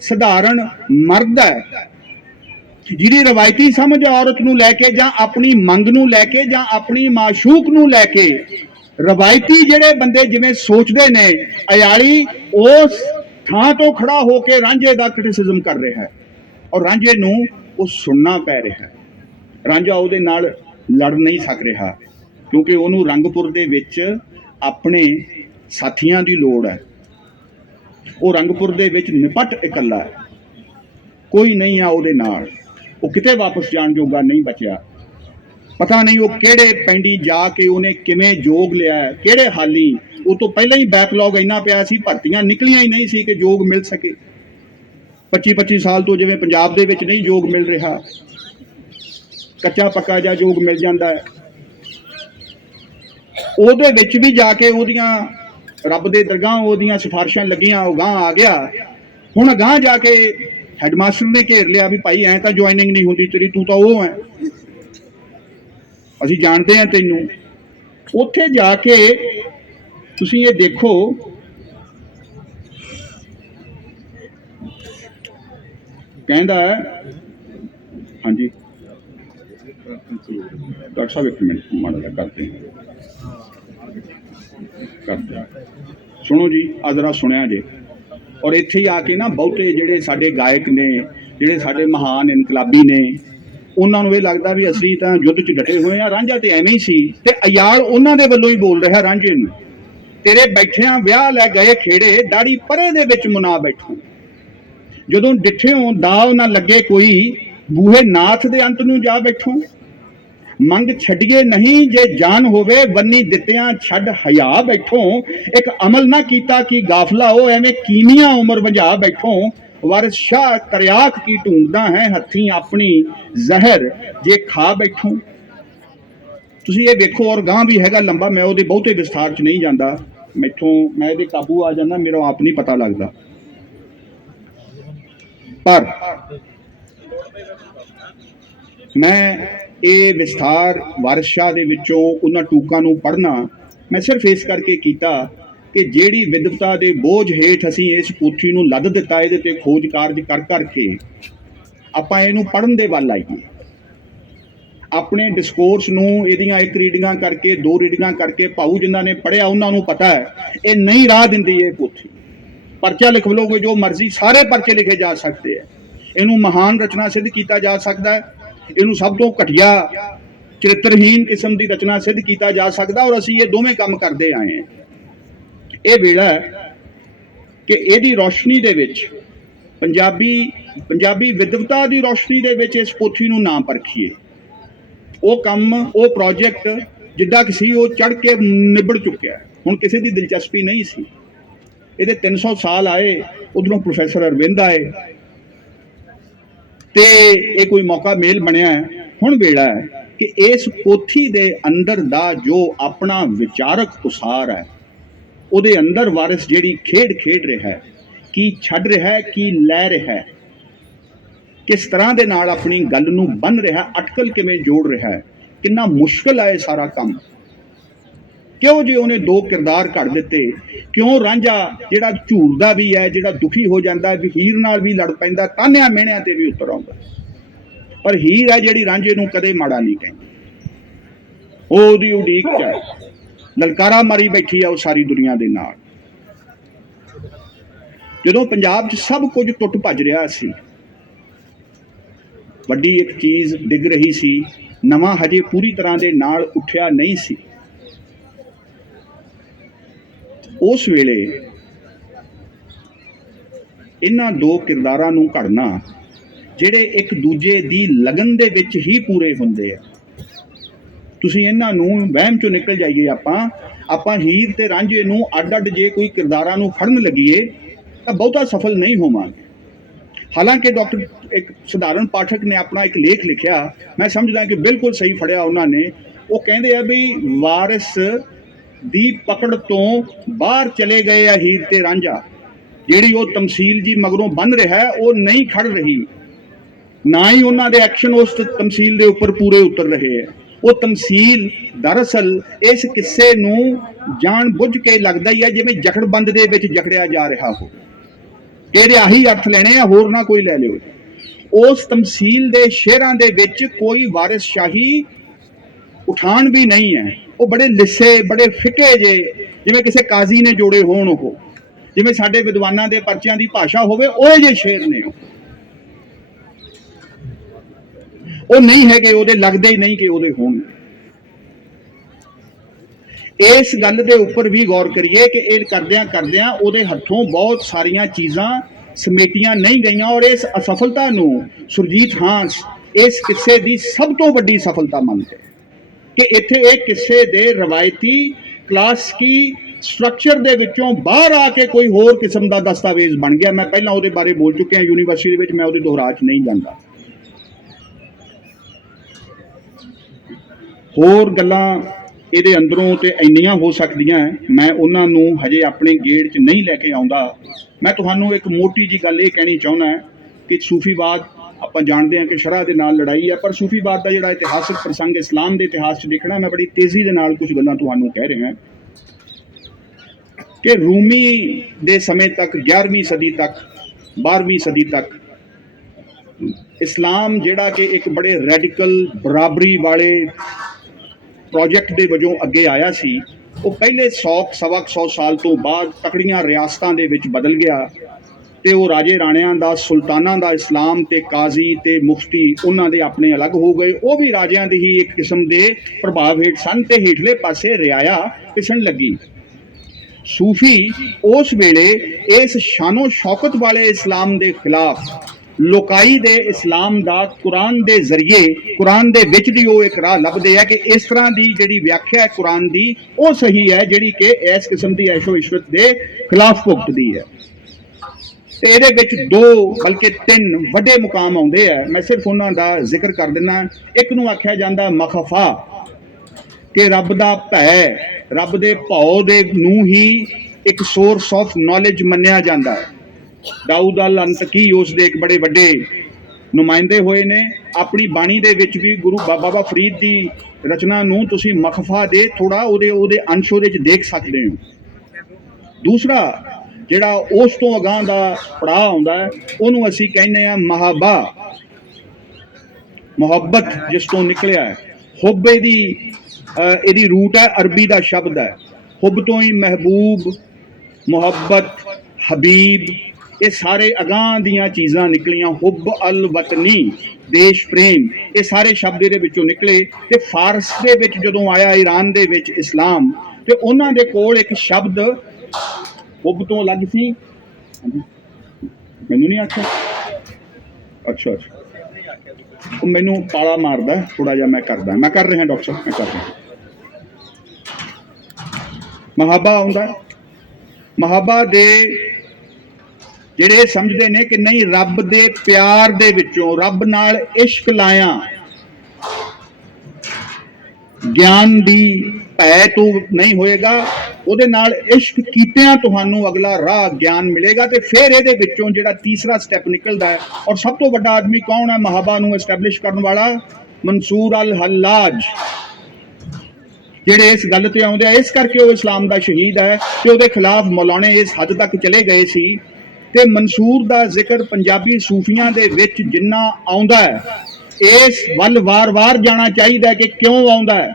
ਸਧਾਰਨ ਮਰਦ ਹੈ, ਜਿਹਦੀ ਰਵਾਇਤੀ ਸਮਝ ਔਰਤ ਨੂੰ ਲੈ ਕੇ ਜਾਂ ਆਪਣੀ ਮੰਗ ਨੂੰ ਲੈ ਕੇ ਜਾਂ ਆਪਣੀ ਮਾਸ਼ੂਕ ਨੂੰ ਲੈ ਕੇ ਰਵਾਇਤੀ ਜਿਹੜੇ ਬੰਦੇ ਜਿਵੇਂ ਸੋਚਦੇ ਨੇ, ਅਯਾਲੀ ਉਸ ਥਾਂ ਤੋਂ ਖੜਾ ਹੋ ਕੇ ਰਾਂਝੇ ਦਾ ਕ੍ਰਿਟਿਸਿਜ਼ਮ ਕਰ ਰਿਹਾ ਹੈ ਔਰ ਰਾਂਝੇ ਨੂੰ ਉਹ ਸੁਣਨਾ ਪੈ ਰਿਹਾ ਹੈ। ਰਾਂਝਾ ਉਹਦੇ ਨਾਲ ਲੜ ਨਹੀਂ ਸਕ ਰਿਹਾ ਕਿਉਂਕਿ ਉਹਨੂੰ ਰੰਗਪੁਰ ਦੇ ਵਿੱਚ ਆਪਣੇ ਸਾਥੀਆਂ ਦੀ ਲੋੜ ਹੈ। ਉਹ ਰੰਗਪੁਰ ਦੇ ਵਿੱਚ ਨਿਪਟ ਇਕੱਲਾ ਹੈ, ਕੋਈ ਨਹੀਂ ਆ ਉਹਦੇ ਨਾਲ, ਉਹ ਕਿਤੇ ਵਾਪਸ ਜਾਣ ਜੋਗਾ ਨਹੀਂ ਬਚਿਆ। ਪਤਾ ਨਹੀਂ ਉਹ ਕਿਹੜੇ ਪੈਂਡੀ ਜਾ ਕੇ ਉਹਨੇ ਕਿਵੇਂ ਜੋਗ ਲਿਆ, ਕਿਹੜੇ ਹਾਲੀ, ਉਹ ਤੋਂ ਪਹਿਲਾਂ ਹੀ ਬੈਕਲੌਗ ਇੰਨਾ ਪਿਆ ਸੀ, ਭਰਤੀਆਂ ਨਿਕਲੀਆਂ ਹੀ ਨਹੀਂ ਸੀ ਕਿ ਜੋਗ ਮਿਲ ਸਕੇ। 25-25 ਸਾਲ ਤੋਂ ਜਿਵੇਂ ਪੰਜਾਬ ਦੇ ਵਿੱਚ ਨਹੀਂ ਜੋਗ ਮਿਲ ਰਿਹਾ, ਕੱਚਾ ਪੱਕਾ ਜਿਹਾ ਜੋਗ ਮਿਲ ਜਾਂਦਾ ਹੈ, ਉਹਦੇ ਵਿੱਚ ਵੀ ਜਾ ਕੇ ਉਹਦੀਆਂ ਰੱਬ ਦੇ ਦਰਗਾਹ ਉਹਦੀਆਂ ਸਿਫਾਰਿਸ਼ਾਂ ਲੱਗੀਆਂ, ਉਹ ਗਾਂਹ ਆ ਗਿਆ। ਹੁਣ ਗਾਂਹ ਜਾ ਕੇ ਹੈਡਮਾਸਟਰ ਨੇ ਘੇਰ ਲਿਆ ਵੀ ਭਾਈ ਐਂ ਤਾਂ ਜੁਆਇਨਿੰਗ ਨਹੀਂ ਹੁੰਦੀ ਤੇਰੀ, ਤੂੰ ਤਾਂ ਉਹ ਹੈ, ਅਸੀਂ ਜਾਣਦੇ ਹਾਂ ਤੈਨੂੰ। ਉੱਥੇ ਜਾ ਕੇ ਤੁਸੀਂ ਇਹ ਦੇਖੋ, ਕਹਿੰਦਾ ਹਾਂਜੀ ਡਾਕਟਰ ਸਾਹਿਬ ਇੱਕ ਮਿੰਟ ਮਾੜਾ ਜਿਹਾ ਕਰਦੇ ਸੁਣੋ ਜੀ, ਆ ਜ਼ਰਾ ਸੁਣਿਆ ਜੇ। ਔਰ ਇੱਥੇ ਹੀ ਆ ਕੇ ਨਾ ਬਹੁਤੇ ਜਿਹੜੇ ਸਾਡੇ ਗਾਇਕ ਨੇ, ਜਿਹੜੇ ਸਾਡੇ ਮਹਾਨ ਇਨਕਲਾਬੀ ਨੇ, ਉਹਨਾਂ ਨੂੰ ਇਹ ਲੱਗਦਾ ਵੀ ਅਸੀਂ ਤਾਂ ਯੁੱਧ 'ਚ ਡਟੇ ਹੋਏ ਆ। ਰਾਂਝਾ ਤੇ ਐਵੇਂ ਹੀ ਸੀ ਤੇ ਅਯਾਲ ਉਹਨਾਂ ਦੇ ਵੱਲੋਂ ਹੀ ਬੋਲ ਰਿਹਾ ਰਾਂਝੇ ਨੂੰ, ਤੇਰੇ ਬੈਠਿਆਂ ਵਿਆਹ ਲੈ ਗਏ ਖੇੜੇ, ਦਾੜੀ ਪਰੇ ਦੇ ਵਿੱਚ ਮੁਨਾ ਬੈਠੋ, ਜਦੋਂ ਡਿੱਠਿਓ ਦਾਵ ਨਾ ਲੱਗੇ ਕੋਈ, ਬੂਹੇ ਨਾਥ ਦੇ ਅੰਤ ਨੂੰ ਜਾ ਬੈਠੋ, ਮੰਗ ਛੱਡੀਏ ਨਹੀਂ ਜੇ ਜਾਨ ਹੋਵੇ, ਬੰਨੀ ਦਿੱਤਿਆਂ ਛੱਡ ਹਯਾ ਬੈਠੋ, ਇੱਕ ਅਮਲ ਨਾ ਕੀਤਾ ਕੀ ਗਾਫਲਾ ਹੋ, ਐਵੇਂ ਕੀਨੀਆਂ ਉਮਰ ਵੰਝਾ ਬੈਠੋ, ਵਾਰਿਸ ਸ਼ਾਹ ਤਰਿਆਕ ਕੀ ਢੂੰਡਦਾ ਹੈ, ਹੱਥੀਂ ਆਪਣੀ ਜ਼ਹਿਰ ਜੇ ਖਾ ਬੈਠੋ। ਤੁਸੀਂ ਇਹ ਵੇਖੋ, ਔਰ ਗਾਂ ਵੀ ਹੈਗਾ ਲੰਬਾ, ਮੈਂ ਉਹਦੇ ਬਹੁਤੇ ਵਿਸਥਾਰ 'ਚ ਨਹੀਂ ਜਾਂਦਾ, ਮੈਂ ਇਹਦੇ ਕਾਬੂ ਆ ਜਾਂਦਾ, ਮੇਰਾ ਆਪ ਨਹੀਂ ਪਤਾ ਲੱਗਦਾ। ਪਰ ਮੈਂ ਇਹ ਵਿਸਥਾਰ ਵਾਰਿਸ ਸ਼ਾਹ ਦੇ ਵਿੱਚੋਂ ਉਹਨਾਂ ਟੂਕਾਂ ਨੂੰ ਪੜ੍ਹਨਾ ਮੈਂ ਸਿਰਫ ਇਸ ਕਰਕੇ ਕੀਤਾ ਕਿ ਜਿਹੜੀ ਵਿਦਵਤਾ ਦੇ ਬੋਝ ਹੇਠ ਅਸੀਂ ਇਸ ਪੋਥੀ ਨੂੰ ਲੱਦ ਦਿੱਤਾ, ਇਹਦੇ ਤੇ ਖੋਜ ਕਾਰਜ ਕਰ ਕਰਕੇ ਆਪਾਂ ਇਹਨੂੰ ਪੜ੍ਹਨ ਦੇ ਵੱਲ ਆਈਏ। ਆਪਣੇ ਡਿਸਕੋਰਸ ਨੂੰ ਇਹਦੀਆਂ 1 ਰੀਡਿੰਗਾਂ ਕਰਕੇ 2 ਰੀਡਿੰਗਾਂ ਕਰਕੇ ਭਾਊ ਜਿਨ੍ਹਾਂ ਨੇ ਪੜ੍ਹਿਆ ਉਹਨਾਂ ਨੂੰ ਪਤਾ ਹੈ ਇਹ ਨਹੀਂ ਰਾਹ ਦਿੰਦੀ। ਇਹ ਪੋਥੀ ਪਰਚਾ ਲਿਖ ਲਓਗੇ ਜੋ ਮਰਜ਼ੀ, ਸਾਰੇ ਪਰਚੇ ਲਿਖੇ ਜਾ ਸਕਦੇ ਆ, ਇਹਨੂੰ ਮਹਾਨ ਰਚਨਾ ਸਿੱਧ ਕੀਤਾ ਜਾ ਸਕਦਾ ਹੈ, ਇਹਨੂੰ ਸਭ ਤੋਂ ਘਟੀਆ ਚਰਿੱਤਰਹੀਨ ਕਿਸਮ ਦੀ ਰਚਨਾ ਸਿੱਧ ਕੀਤਾ ਜਾ ਸਕਦਾ, ਔਰ ਅਸੀਂ ਇਹ ਦੋਵੇਂ ਕੰਮ ਕਰਦੇ ਆਏ ਹਾਂ। ਇਹ ਵੇਲਾ ਕਿ ਇਹਦੀ ਰੌਸ਼ਨੀ ਦੇ ਵਿੱਚ ਪੰਜਾਬੀ ਵਿਦਵਤਾ ਦੀ ਰੌਸ਼ਨੀ ਦੇ ਵਿੱਚ ਇਸ ਪੋਥੀ ਨੂੰ ਨਾ ਪਰਖੀਏ। ਉਹ ਕੰਮ, ਉਹ ਪ੍ਰੋਜੈਕਟ ਜਿੱਦਾਂ ਕਿ ਸੀ ਉਹ ਚੜ੍ਹ ਕੇ ਨਿਬੜ ਚੁੱਕਿਆ, ਹੁਣ ਕਿਸੇ ਦੀ ਦਿਲਚਸਪੀ ਨਹੀਂ ਸੀ। ਇਹਦੇ 300 ਸਾਲ ਆਏ, ਉਧਰੋਂ ਪ੍ਰੋਫੈਸਰ ਅਰਵਿੰਦ ਆਏ ਤੇ ਇਹ ਕੋਈ ਮੌਕਾ ਮੇਲ ਬਣਿਆ। ਹੁਣ ਵੇਲਾ ਹੈ ਕਿ ਇਸ ਪੋਥੀ ਦੇ ਅੰਦਰ ਦਾ ਜੋ ਆਪਣਾ ਵਿਚਾਰਕ ਉਸਾਰ ਹੈ, ਉਹਦੇ ਅੰਦਰ ਵਾਰਿਸ ਜਿਹੜੀ ਖੇਡ ਰਿਹਾ ਹੈ, ਕੀ ਛੱਡ ਰਿਹਾ ਹੈ, ਕੀ ਲੈ ਰਿਹਾ ਹੈ, ਕਿਸ ਤਰ੍ਹਾਂ ਦੇ ਨਾਲ ਆਪਣੀ ਗੱਲ ਨੂੰ ਬੰਨ ਰਿਹਾ, ਅਟਕਲ ਕਿਵੇਂ ਜੋੜ ਰਿਹਾ ਹੈ, ਕਿੰਨਾ ਮੁਸ਼ਕਲ ਹੈ ਇਹ ਸਾਰਾ ਕੰਮ। ਕਿਉਂ ਜੇ ਉਹਨੇ 2 ਕਿਰਦਾਰ ਘੜ ਦਿੱਤੇ, ਕਿਉਂ ਰਾਂਝਾ ਜਿਹੜਾ ਝੂਰਦਾ ਵੀ ਹੈ, ਜਿਹੜਾ ਦੁਖੀ ਹੋ ਜਾਂਦਾ ਹੈ, ਹੀਰ ਨਾਲ ਵੀ ਲੜ ਪੈਂਦਾ, ਤਾਨਿਆਂ ਮਿਹਣਿਆਂ ਤੇ ਵੀ ਉਤਰ ਆਉਂਦਾ, ਪਰ ਹੀਰ ਹੈ ਜਿਹੜੀ ਰਾਂਝੇ ਨੂੰ ਕਦੇ ਮਾੜਾ ਨਹੀਂ ਕਹਿੰਦੀ। ਉਹਦੀ ਉਡੀਕ 'ਚ ਹੈ, ਲਲਕਾਰਾ ਮਾਰੀ ਬੈਠੀ ਹੈ ਉਹ ਸਾਰੀ ਦੁਨੀਆ ਦੇ ਨਾਲ। ਜਦੋਂ ਪੰਜਾਬ 'ਚ ਸਭ ਕੁਝ ਟੁੱਟ ਭੱਜ ਰਿਹਾ ਸੀ, ਵੱਡੀ ਇੱਕ ਚੀਜ਼ ਡਿੱਗ ਰਹੀ ਸੀ, ਨਵਾਂ ਹਜੇ ਪੂਰੀ ਤਰ੍ਹਾਂ ਦੇ ਨਾਲ ਉੱਠਿਆ ਨਹੀਂ ਸੀ, ਉਸ ਵੇਲੇ ਇਹਨਾਂ ਦੋ ਕਿਰਦਾਰਾਂ ਨੂੰ ਘੜਨਾ ਜਿਹੜੇ ਇੱਕ ਦੂਜੇ ਦੀ ਲਗਨ ਦੇ ਵਿੱਚ ਹੀ ਪੂਰੇ ਹੁੰਦੇ ਆ। ਤੁਸੀਂ ਇਹਨਾਂ ਨੂੰ ਵਹਿਮ ਚੋਂ ਨਿਕਲ ਜਾਈਏ, ਆਪਾਂ ਹੀਰ ਤੇ ਰਾਂਝੇ ਨੂੰ ਅੱਡ-ਅੱਡ ਜੇ ਕੋਈ ਕਿਰਦਾਰਾਂ ਨੂੰ ਫੜਨ ਲੱਗੀਏ ਤਾਂ ਬਹੁਤਾ ਸਫਲ ਨਹੀਂ ਹੋਵਾਂਗੇ। ਹਾਲਾਂਕਿ ਡਾਕਟਰ ਇੱਕ ਸਧਾਰਨ ਪਾਠਕ ਨੇ ਆਪਣਾ ਇੱਕ ਲੇਖ ਲਿਖਿਆ, ਮੈਂ ਸਮਝਦਾ ਕਿ ਬਿਲਕੁਲ ਸਹੀ ਫੜਿਆ ਉਹਨਾਂ ਨੇ। ਉਹ ਕਹਿੰਦੇ ਆ ਵੀ ਵਾਰਿਸ ਦੀ ਪਕੜ ਤੋਂ ਬਾਹਰ ਚਲੇ ਗਏ ਆ ਹੀਰ ਤੇ ਰਾਂਝਾ। ਜਿਹੜੀ ਉਹ ਤਮਸੀਲ ਜੀ ਮਗਰੋਂ ਬਣ ਰਿਹਾ ਉਹ ਨਹੀਂ ਖੜ ਰਹੀ, ਨਾ ਹੀ ਉਹਨਾਂ ਦੇ ਐਕਸ਼ਨ ਉਸ ਤਮਸੀਲ ਦੇ ਉੱਪਰ ਪੂਰੇ ਉਤਰ ਰਹੇ ਹੈ। ਉਹ ਤਮਸੀਲ ਦਰਅਸਲ ਇਸ ਕਿੱਸੇ ਨੂੰ ਜਾਣ ਬੁੱਝ ਕੇ ਲੱਗਦਾ ਹੀ ਹੈ ਜਿਵੇਂ ਜਕੜਬੰਦ ਦੇ ਵਿੱਚ ਜਕੜਿਆ ਜਾ ਰਿਹਾ ਹੋ, ਇਹਦੇ ਆਹੀ ਅਰਥ ਲੈਣੇ ਆ, ਹੋਰ ਨਾ ਕੋਈ ਲੈ ਲਿਓ। ਉਸ ਤਮਸੀਲ ਦੇ ਸ਼ੇਰਾਂ ਦੇ ਵਿੱਚ ਕੋਈ ਵਾਰਿਸ ਸ਼ਾਹੀ ਉਠਾਣ ਵੀ ਨਹੀਂ ਹੈ। ਉਹ ਬੜੇ ਲਿੱਸੇ, ਬੜੇ ਫਿੱਕੇ ਜੇ, ਜਿਵੇਂ ਕਿਸੇ ਕਾਜ਼ੀ ਨੇ ਜੋੜੇ ਹੋਣ, ਉਹ ਜਿਵੇਂ ਸਾਡੇ ਵਿਦਵਾਨਾਂ ਦੇ ਪਰਚਿਆਂ ਦੀ ਭਾਸ਼ਾ ਹੋਵੇ, ਉਹ ਜਿਹੇ ਸ਼ੇਰ ਨੇ। ਉਹ ਨਹੀਂ ਹੈਗੇ, ਉਹਦੇ ਲੱਗਦੇ ਹੀ ਨਹੀਂ ਕਿ ਉਹਦੇ ਹੋਣ। ਇਸ ਗੱਲ ਦੇ ਉੱਪਰ ਵੀ ਗੌਰ ਕਰੀਏ ਕਿ ਇਹ ਕਰਦਿਆਂ ਕਰਦਿਆਂ ਉਹਦੇ ਹੱਥੋਂ ਬਹੁਤ ਸਾਰੀਆਂ ਚੀਜ਼ਾਂ ਸਮੇਟੀਆਂ ਨਹੀਂ ਗਈਆਂ, ਔਰ ਇਸ ਅਸਫਲਤਾ ਨੂੰ ਸੁਰਜੀਤ ਹਾਂਸ ਇਸ ਕਿੱਸੇ ਦੀ ਸਭ ਤੋਂ ਵੱਡੀ ਸਫਲਤਾ ਮੰਨਦੇ ਕਿ ਇੱਥੇ ਇਹ ਕਿੱਸੇ ਦੇ ਰਵਾਇਤੀ ਕਲਾਸਿਕੀ ਸਟਰਕਚਰ ਦੇ ਵਿੱਚੋਂ ਬਾਹਰ ਆ ਕੇ ਕੋਈ ਹੋਰ ਕਿਸਮ ਦਾ ਦਸਤਾਵੇਜ਼ ਬਣ ਗਿਆ। ਮੈਂ ਪਹਿਲਾਂ ਉਹਦੇ ਬਾਰੇ ਬੋਲ ਚੁੱਕਿਆ ਯੂਨੀਵਰਸਿਟੀ ਦੇ ਵਿੱਚ, ਮੈਂ ਉਹਦੇ ਦੁਹਰਾ 'ਚ ਨਹੀਂ ਜਾਂਦਾ। ਹੋਰ ਗੱਲਾਂ ਇਹਦੇ ਅੰਦਰੋਂ ਤੇ ਇੰਨੀਆਂ ਹੋ ਸਕਦੀਆਂ, ਮੈਂ ਉਹਨਾਂ ਨੂੰ ਹਜੇ ਆਪਣੇ ਗੇੜ 'ਚ ਨਹੀਂ ਲੈ ਕੇ ਆਉਂਦਾ। ਮੈਂ ਤੁਹਾਨੂੰ ਇੱਕ ਮੋਟੀ ਜੀ ਗੱਲ ਇਹ ਕਹਿਣੀ ਚਾਹੁੰਦਾ ਕਿ ਸੂਫੀਵਾਦ, ਆਪਾਂ ਜਾਣਦੇ ਹਾਂ ਕਿ ਸ਼ਰਅ ਦੇ ਨਾਲ ਲੜਾਈ ਹੈ, ਪਰ ਸੂਫੀਵਾਦ ਦਾ ਜਿਹੜਾ ਇਤਿਹਾਸਕ ਪ੍ਰਸੰਗ ਇਸਲਾਮ ਦੇ ਇਤਿਹਾਸ 'ਚ ਦੇਖਣਾ, ਮੈਂ ਬੜੀ ਤੇਜ਼ੀ ਦੇ ਨਾਲ ਕੁਝ ਗੱਲਾਂ ਤੁਹਾਨੂੰ ਕਹਿ ਰਿਹਾ ਕਿ ਰੂਮੀ ਦੇ ਸਮੇਂ ਤੱਕ, 11ਵੀਂ ਸਦੀ ਤੱਕ, 12ਵੀਂ ਸਦੀ ਤੱਕ ਇਸਲਾਮ ਜਿਹੜਾ ਕਿ ਇੱਕ ਬੜੇ ਰੈਡੀਕਲ ਬਰਾਬਰੀ ਵਾਲੇ ਪ੍ਰੋਜੈਕਟ ਦੇ ਵਜੋਂ ਅੱਗੇ ਆਇਆ ਸੀ, ਉਹ ਪਹਿਲੇ 100 ਸਾਲ ਤੋਂ ਬਾਅਦ ਤਕੜੀਆਂ ਰਿਆਸਤਾਂ ਦੇ ਵਿੱਚ ਬਦਲ ਗਿਆ ਤੇ ਉਹ ਰਾਜੇ ਰਾਣਿਆਂ ਦਾ, ਸੁਲਤਾਨਾਂ ਦਾ ਇਸਲਾਮ ਤੇ ਕਾਜ਼ੀ ਤੇ ਮੁਫਤੀ ਉਹਨਾਂ ਦੇ ਆਪਣੇ ਅਲੱਗ ਹੋ ਗਏ। ਉਹ ਵੀ ਰਾਜਿਆਂ ਦੀ ਹੀ ਇੱਕ ਕਿਸਮ ਦੇ ਪ੍ਰਭਾਵ ਹੇਠ ਸਨ ਤੇ ਹੇਠਲੇ ਪਾਸੇ ਰਿਆਇਆ ਪਿਸਣ ਲੱਗੀ। ਸੂਫੀ ਉਸ ਵੇਲੇ ਇਸ ਸ਼ਾਨੋ ਸ਼ੌਕਤ ਵਾਲੇ ਇਸਲਾਮ ਦੇ ਖਿਲਾਫ ਲੋਕਾਈ ਦੇ ਇਸਲਾਮ ਦਾ ਕੁਰਾਨ ਦੇ ਜ਼ਰੀਏ, ਕੁਰਾਨ ਦੇ ਵਿੱਚ ਦੀ ਉਹ ਇੱਕ ਰਾਹ ਲੱਭਦੇ ਆ ਕਿ ਇਸ ਤਰ੍ਹਾਂ ਦੀ ਜਿਹੜੀ ਵਿਆਖਿਆ ਹੈ ਕੁਰਾਨ ਦੀ, ਉਹ ਸਹੀ ਹੈ ਜਿਹੜੀ ਕਿ ਇਸ ਕਿਸਮ ਦੀ ਐਸ਼ੋ ਇਸ਼ਰਤ ਦੇ ਖਿਲਾਫ ਭੁਗਤਦੀ ਹੈ। ਤੇ ਇਹਦੇ ਵਿੱਚ 2 ਬਲਕਿ 3 ਵੱਡੇ ਮੁਕਾਮ ਆਉਂਦੇ ਆ, ਮੈਂ ਸਿਰਫ ਉਹਨਾਂ ਦਾ ਜ਼ਿਕਰ ਕਰ ਦਿੰਦਾ। ਇੱਕ ਨੂੰ ਆਖਿਆ ਜਾਂਦਾ ਮਖਫਾ, ਕਿ ਰੱਬ ਦਾ ਭੈ, ਰੱਬ ਦੇ ਭਉ ਦੇ ਨੂੰ ਹੀ ਇੱਕ ਸੋਰਸ ਆਫ ਨੌਲੇਜ ਮੰਨਿਆ ਜਾਂਦਾ ਹੈ। ਦਾਊਦ ਅਲ ਅੰਤਕੀ ਉਸ ਦੇ ਇੱਕ ਬੜੇ ਵੱਡੇ ਨੁਮਾਇੰਦੇ ਹੋਏ ਨੇ। ਆਪਣੀ ਬਾਣੀ ਦੇ ਵਿੱਚ ਵੀ ਗੁਰੂ ਬਾਬਾ ਫਰੀਦ ਦੀ ਰਚਨਾ ਨੂੰ ਤੁਸੀਂ ਮਖਫਾ ਦੇ ਥੋੜਾ ਉਹਦੇ ਅੰਸ਼ ਉਹਦੇ 'ਚ ਦੇਖ ਸਕਦੇ ਹੋ। ਦੂਸਰਾ ਜਿਹੜਾ ਉਸ ਤੋਂ ਅਗਾਂਹ ਦਾ ਪੜਾਅ ਆਉਂਦਾ ਹੈ, ਉਹਨੂੰ ਅਸੀਂ ਕਹਿੰਦੇ ਹਾਂ ਮਹਾਬਾ, ਮੁਹੱਬਤ ਜਿਸ ਤੋਂ ਨਿਕਲਿਆ ਹੈ। ਹੁੱਬ ਇਹਦੀ ਰੂਟ ਹੈ, ਅਰਬੀ ਦਾ ਸ਼ਬਦ ਹੈ। ਹੁੱਬ ਤੋਂ ਹੀ ਮਹਿਬੂਬ, ਮੁਹੱਬਤ, ਹਬੀਬ, ਇਹ ਸਾਰੇ ਅਗਾਂਹ ਦੀਆਂ ਚੀਜ਼ਾਂ ਨਿਕਲੀਆਂ। ਹੁੱਬ ਅਲ ਵਤਨੀ, ਦੇਸ਼ ਪ੍ਰੇਮ, ਇਹ ਸਾਰੇ ਸ਼ਬਦ ਇਹਦੇ ਵਿੱਚੋਂ ਨਿਕਲੇ। ਤੇ ਫਾਰਸ ਦੇ ਵਿੱਚ ਜਦੋਂ ਆਇਆ, ਈਰਾਨ ਦੇ ਵਿੱਚ ਇਸਲਾਮ, ਤੇ ਉਹਨਾਂ ਦੇ ਕੋਲ ਇੱਕ ਸ਼ਬਦ ਹੁੱਬ ਤੋਂ ਅਲੱਗ ਸੀ। ਮੈਨੂੰ ਨਹੀਂ ਆਖਿਆ? ਅੱਛਾ, ਉਹ ਮੈਨੂੰ ਪਾਲਾ ਮਾਰਦਾ ਥੋੜਾ ਜਿਹਾ, ਮੈਂ ਕਰ ਰਿਹਾ ਡਾਕਟਰ ਸਾਹਿਬ, ਮੈਂ ਕਰ ਰਿਹਾ। ਮਹਾਬਾ ਆਉਂਦਾ, ਮਹਾਬਾ ਦੇ ਜਿਹੜੇ ਸਮਝਦੇ ਨੇ ਕਿ ਨਹੀਂ, ਰੱਬ ਦੇ ਪਿਆਰ ਦੇ ਵਿੱਚੋਂ, ਰੱਬ ਨਾਲ ਇਸ਼ਕ ਲਾਇਆ, ਗਿਆਨ ਦੀ ਭੈ ਤੋਂ ਨਹੀਂ ਹੋਏਗਾ, ਉਹਦੇ ਨਾਲ ਇਸ਼ਕ ਕੀਤਿਆਂ ਤੁਹਾਨੂੰ ਅਗਲਾ ਰਾਹ ਗਿਆਨ ਮਿਲੇਗਾ। ਤੇ ਫਿਰ ਇਹਦੇ ਵਿੱਚੋਂ ਜਿਹੜਾ ਤੀਸਰਾ ਸਟੈਪ ਨਿਕਲਦਾ ਹੈ, ਔਰ ਸਭ ਤੋਂ ਵੱਡਾ ਆਦਮੀ ਕੌਣ ਹੈ ਮਹਾਬਾ ਨੂੰ ਐਸਟੈਬਲਿਸ਼ ਕਰਨ ਵਾਲਾ? ਮਨਸੂਰ ਅਲ ਹੱਲਾਜ, ਜਿਹੜੇ ਇਸ ਗੱਲ ਤੇ ਆਉਂਦੇ ਆ। ਇਸ ਕਰਕੇ ਉਹ ਇਸਲਾਮ ਦਾ ਸ਼ਹੀਦ ਹੈ ਤੇ ਉਹਦੇ ਖਿਲਾਫ ਮੌਲਾਣੇ ਇਸ ਹੱਦ ਤੱਕ ਚਲੇ ਗਏ ਸੀ। ਤੇ ਮਨਸੂਰ ਦਾ ਜ਼ਿਕਰ ਪੰਜਾਬੀ ਸੂਫੀਆਂ ਦੇ ਵਿੱਚ ਜਿੰਨਾ ਆਉਂਦਾ ਹੈ, ਇਸ ਵੱਲ ਵਾਰ-ਵਾਰ ਜਾਣਾ ਚਾਹੀਦਾ ਕਿ ਕਿਉਂ ਆਉਂਦਾ ਹੈ।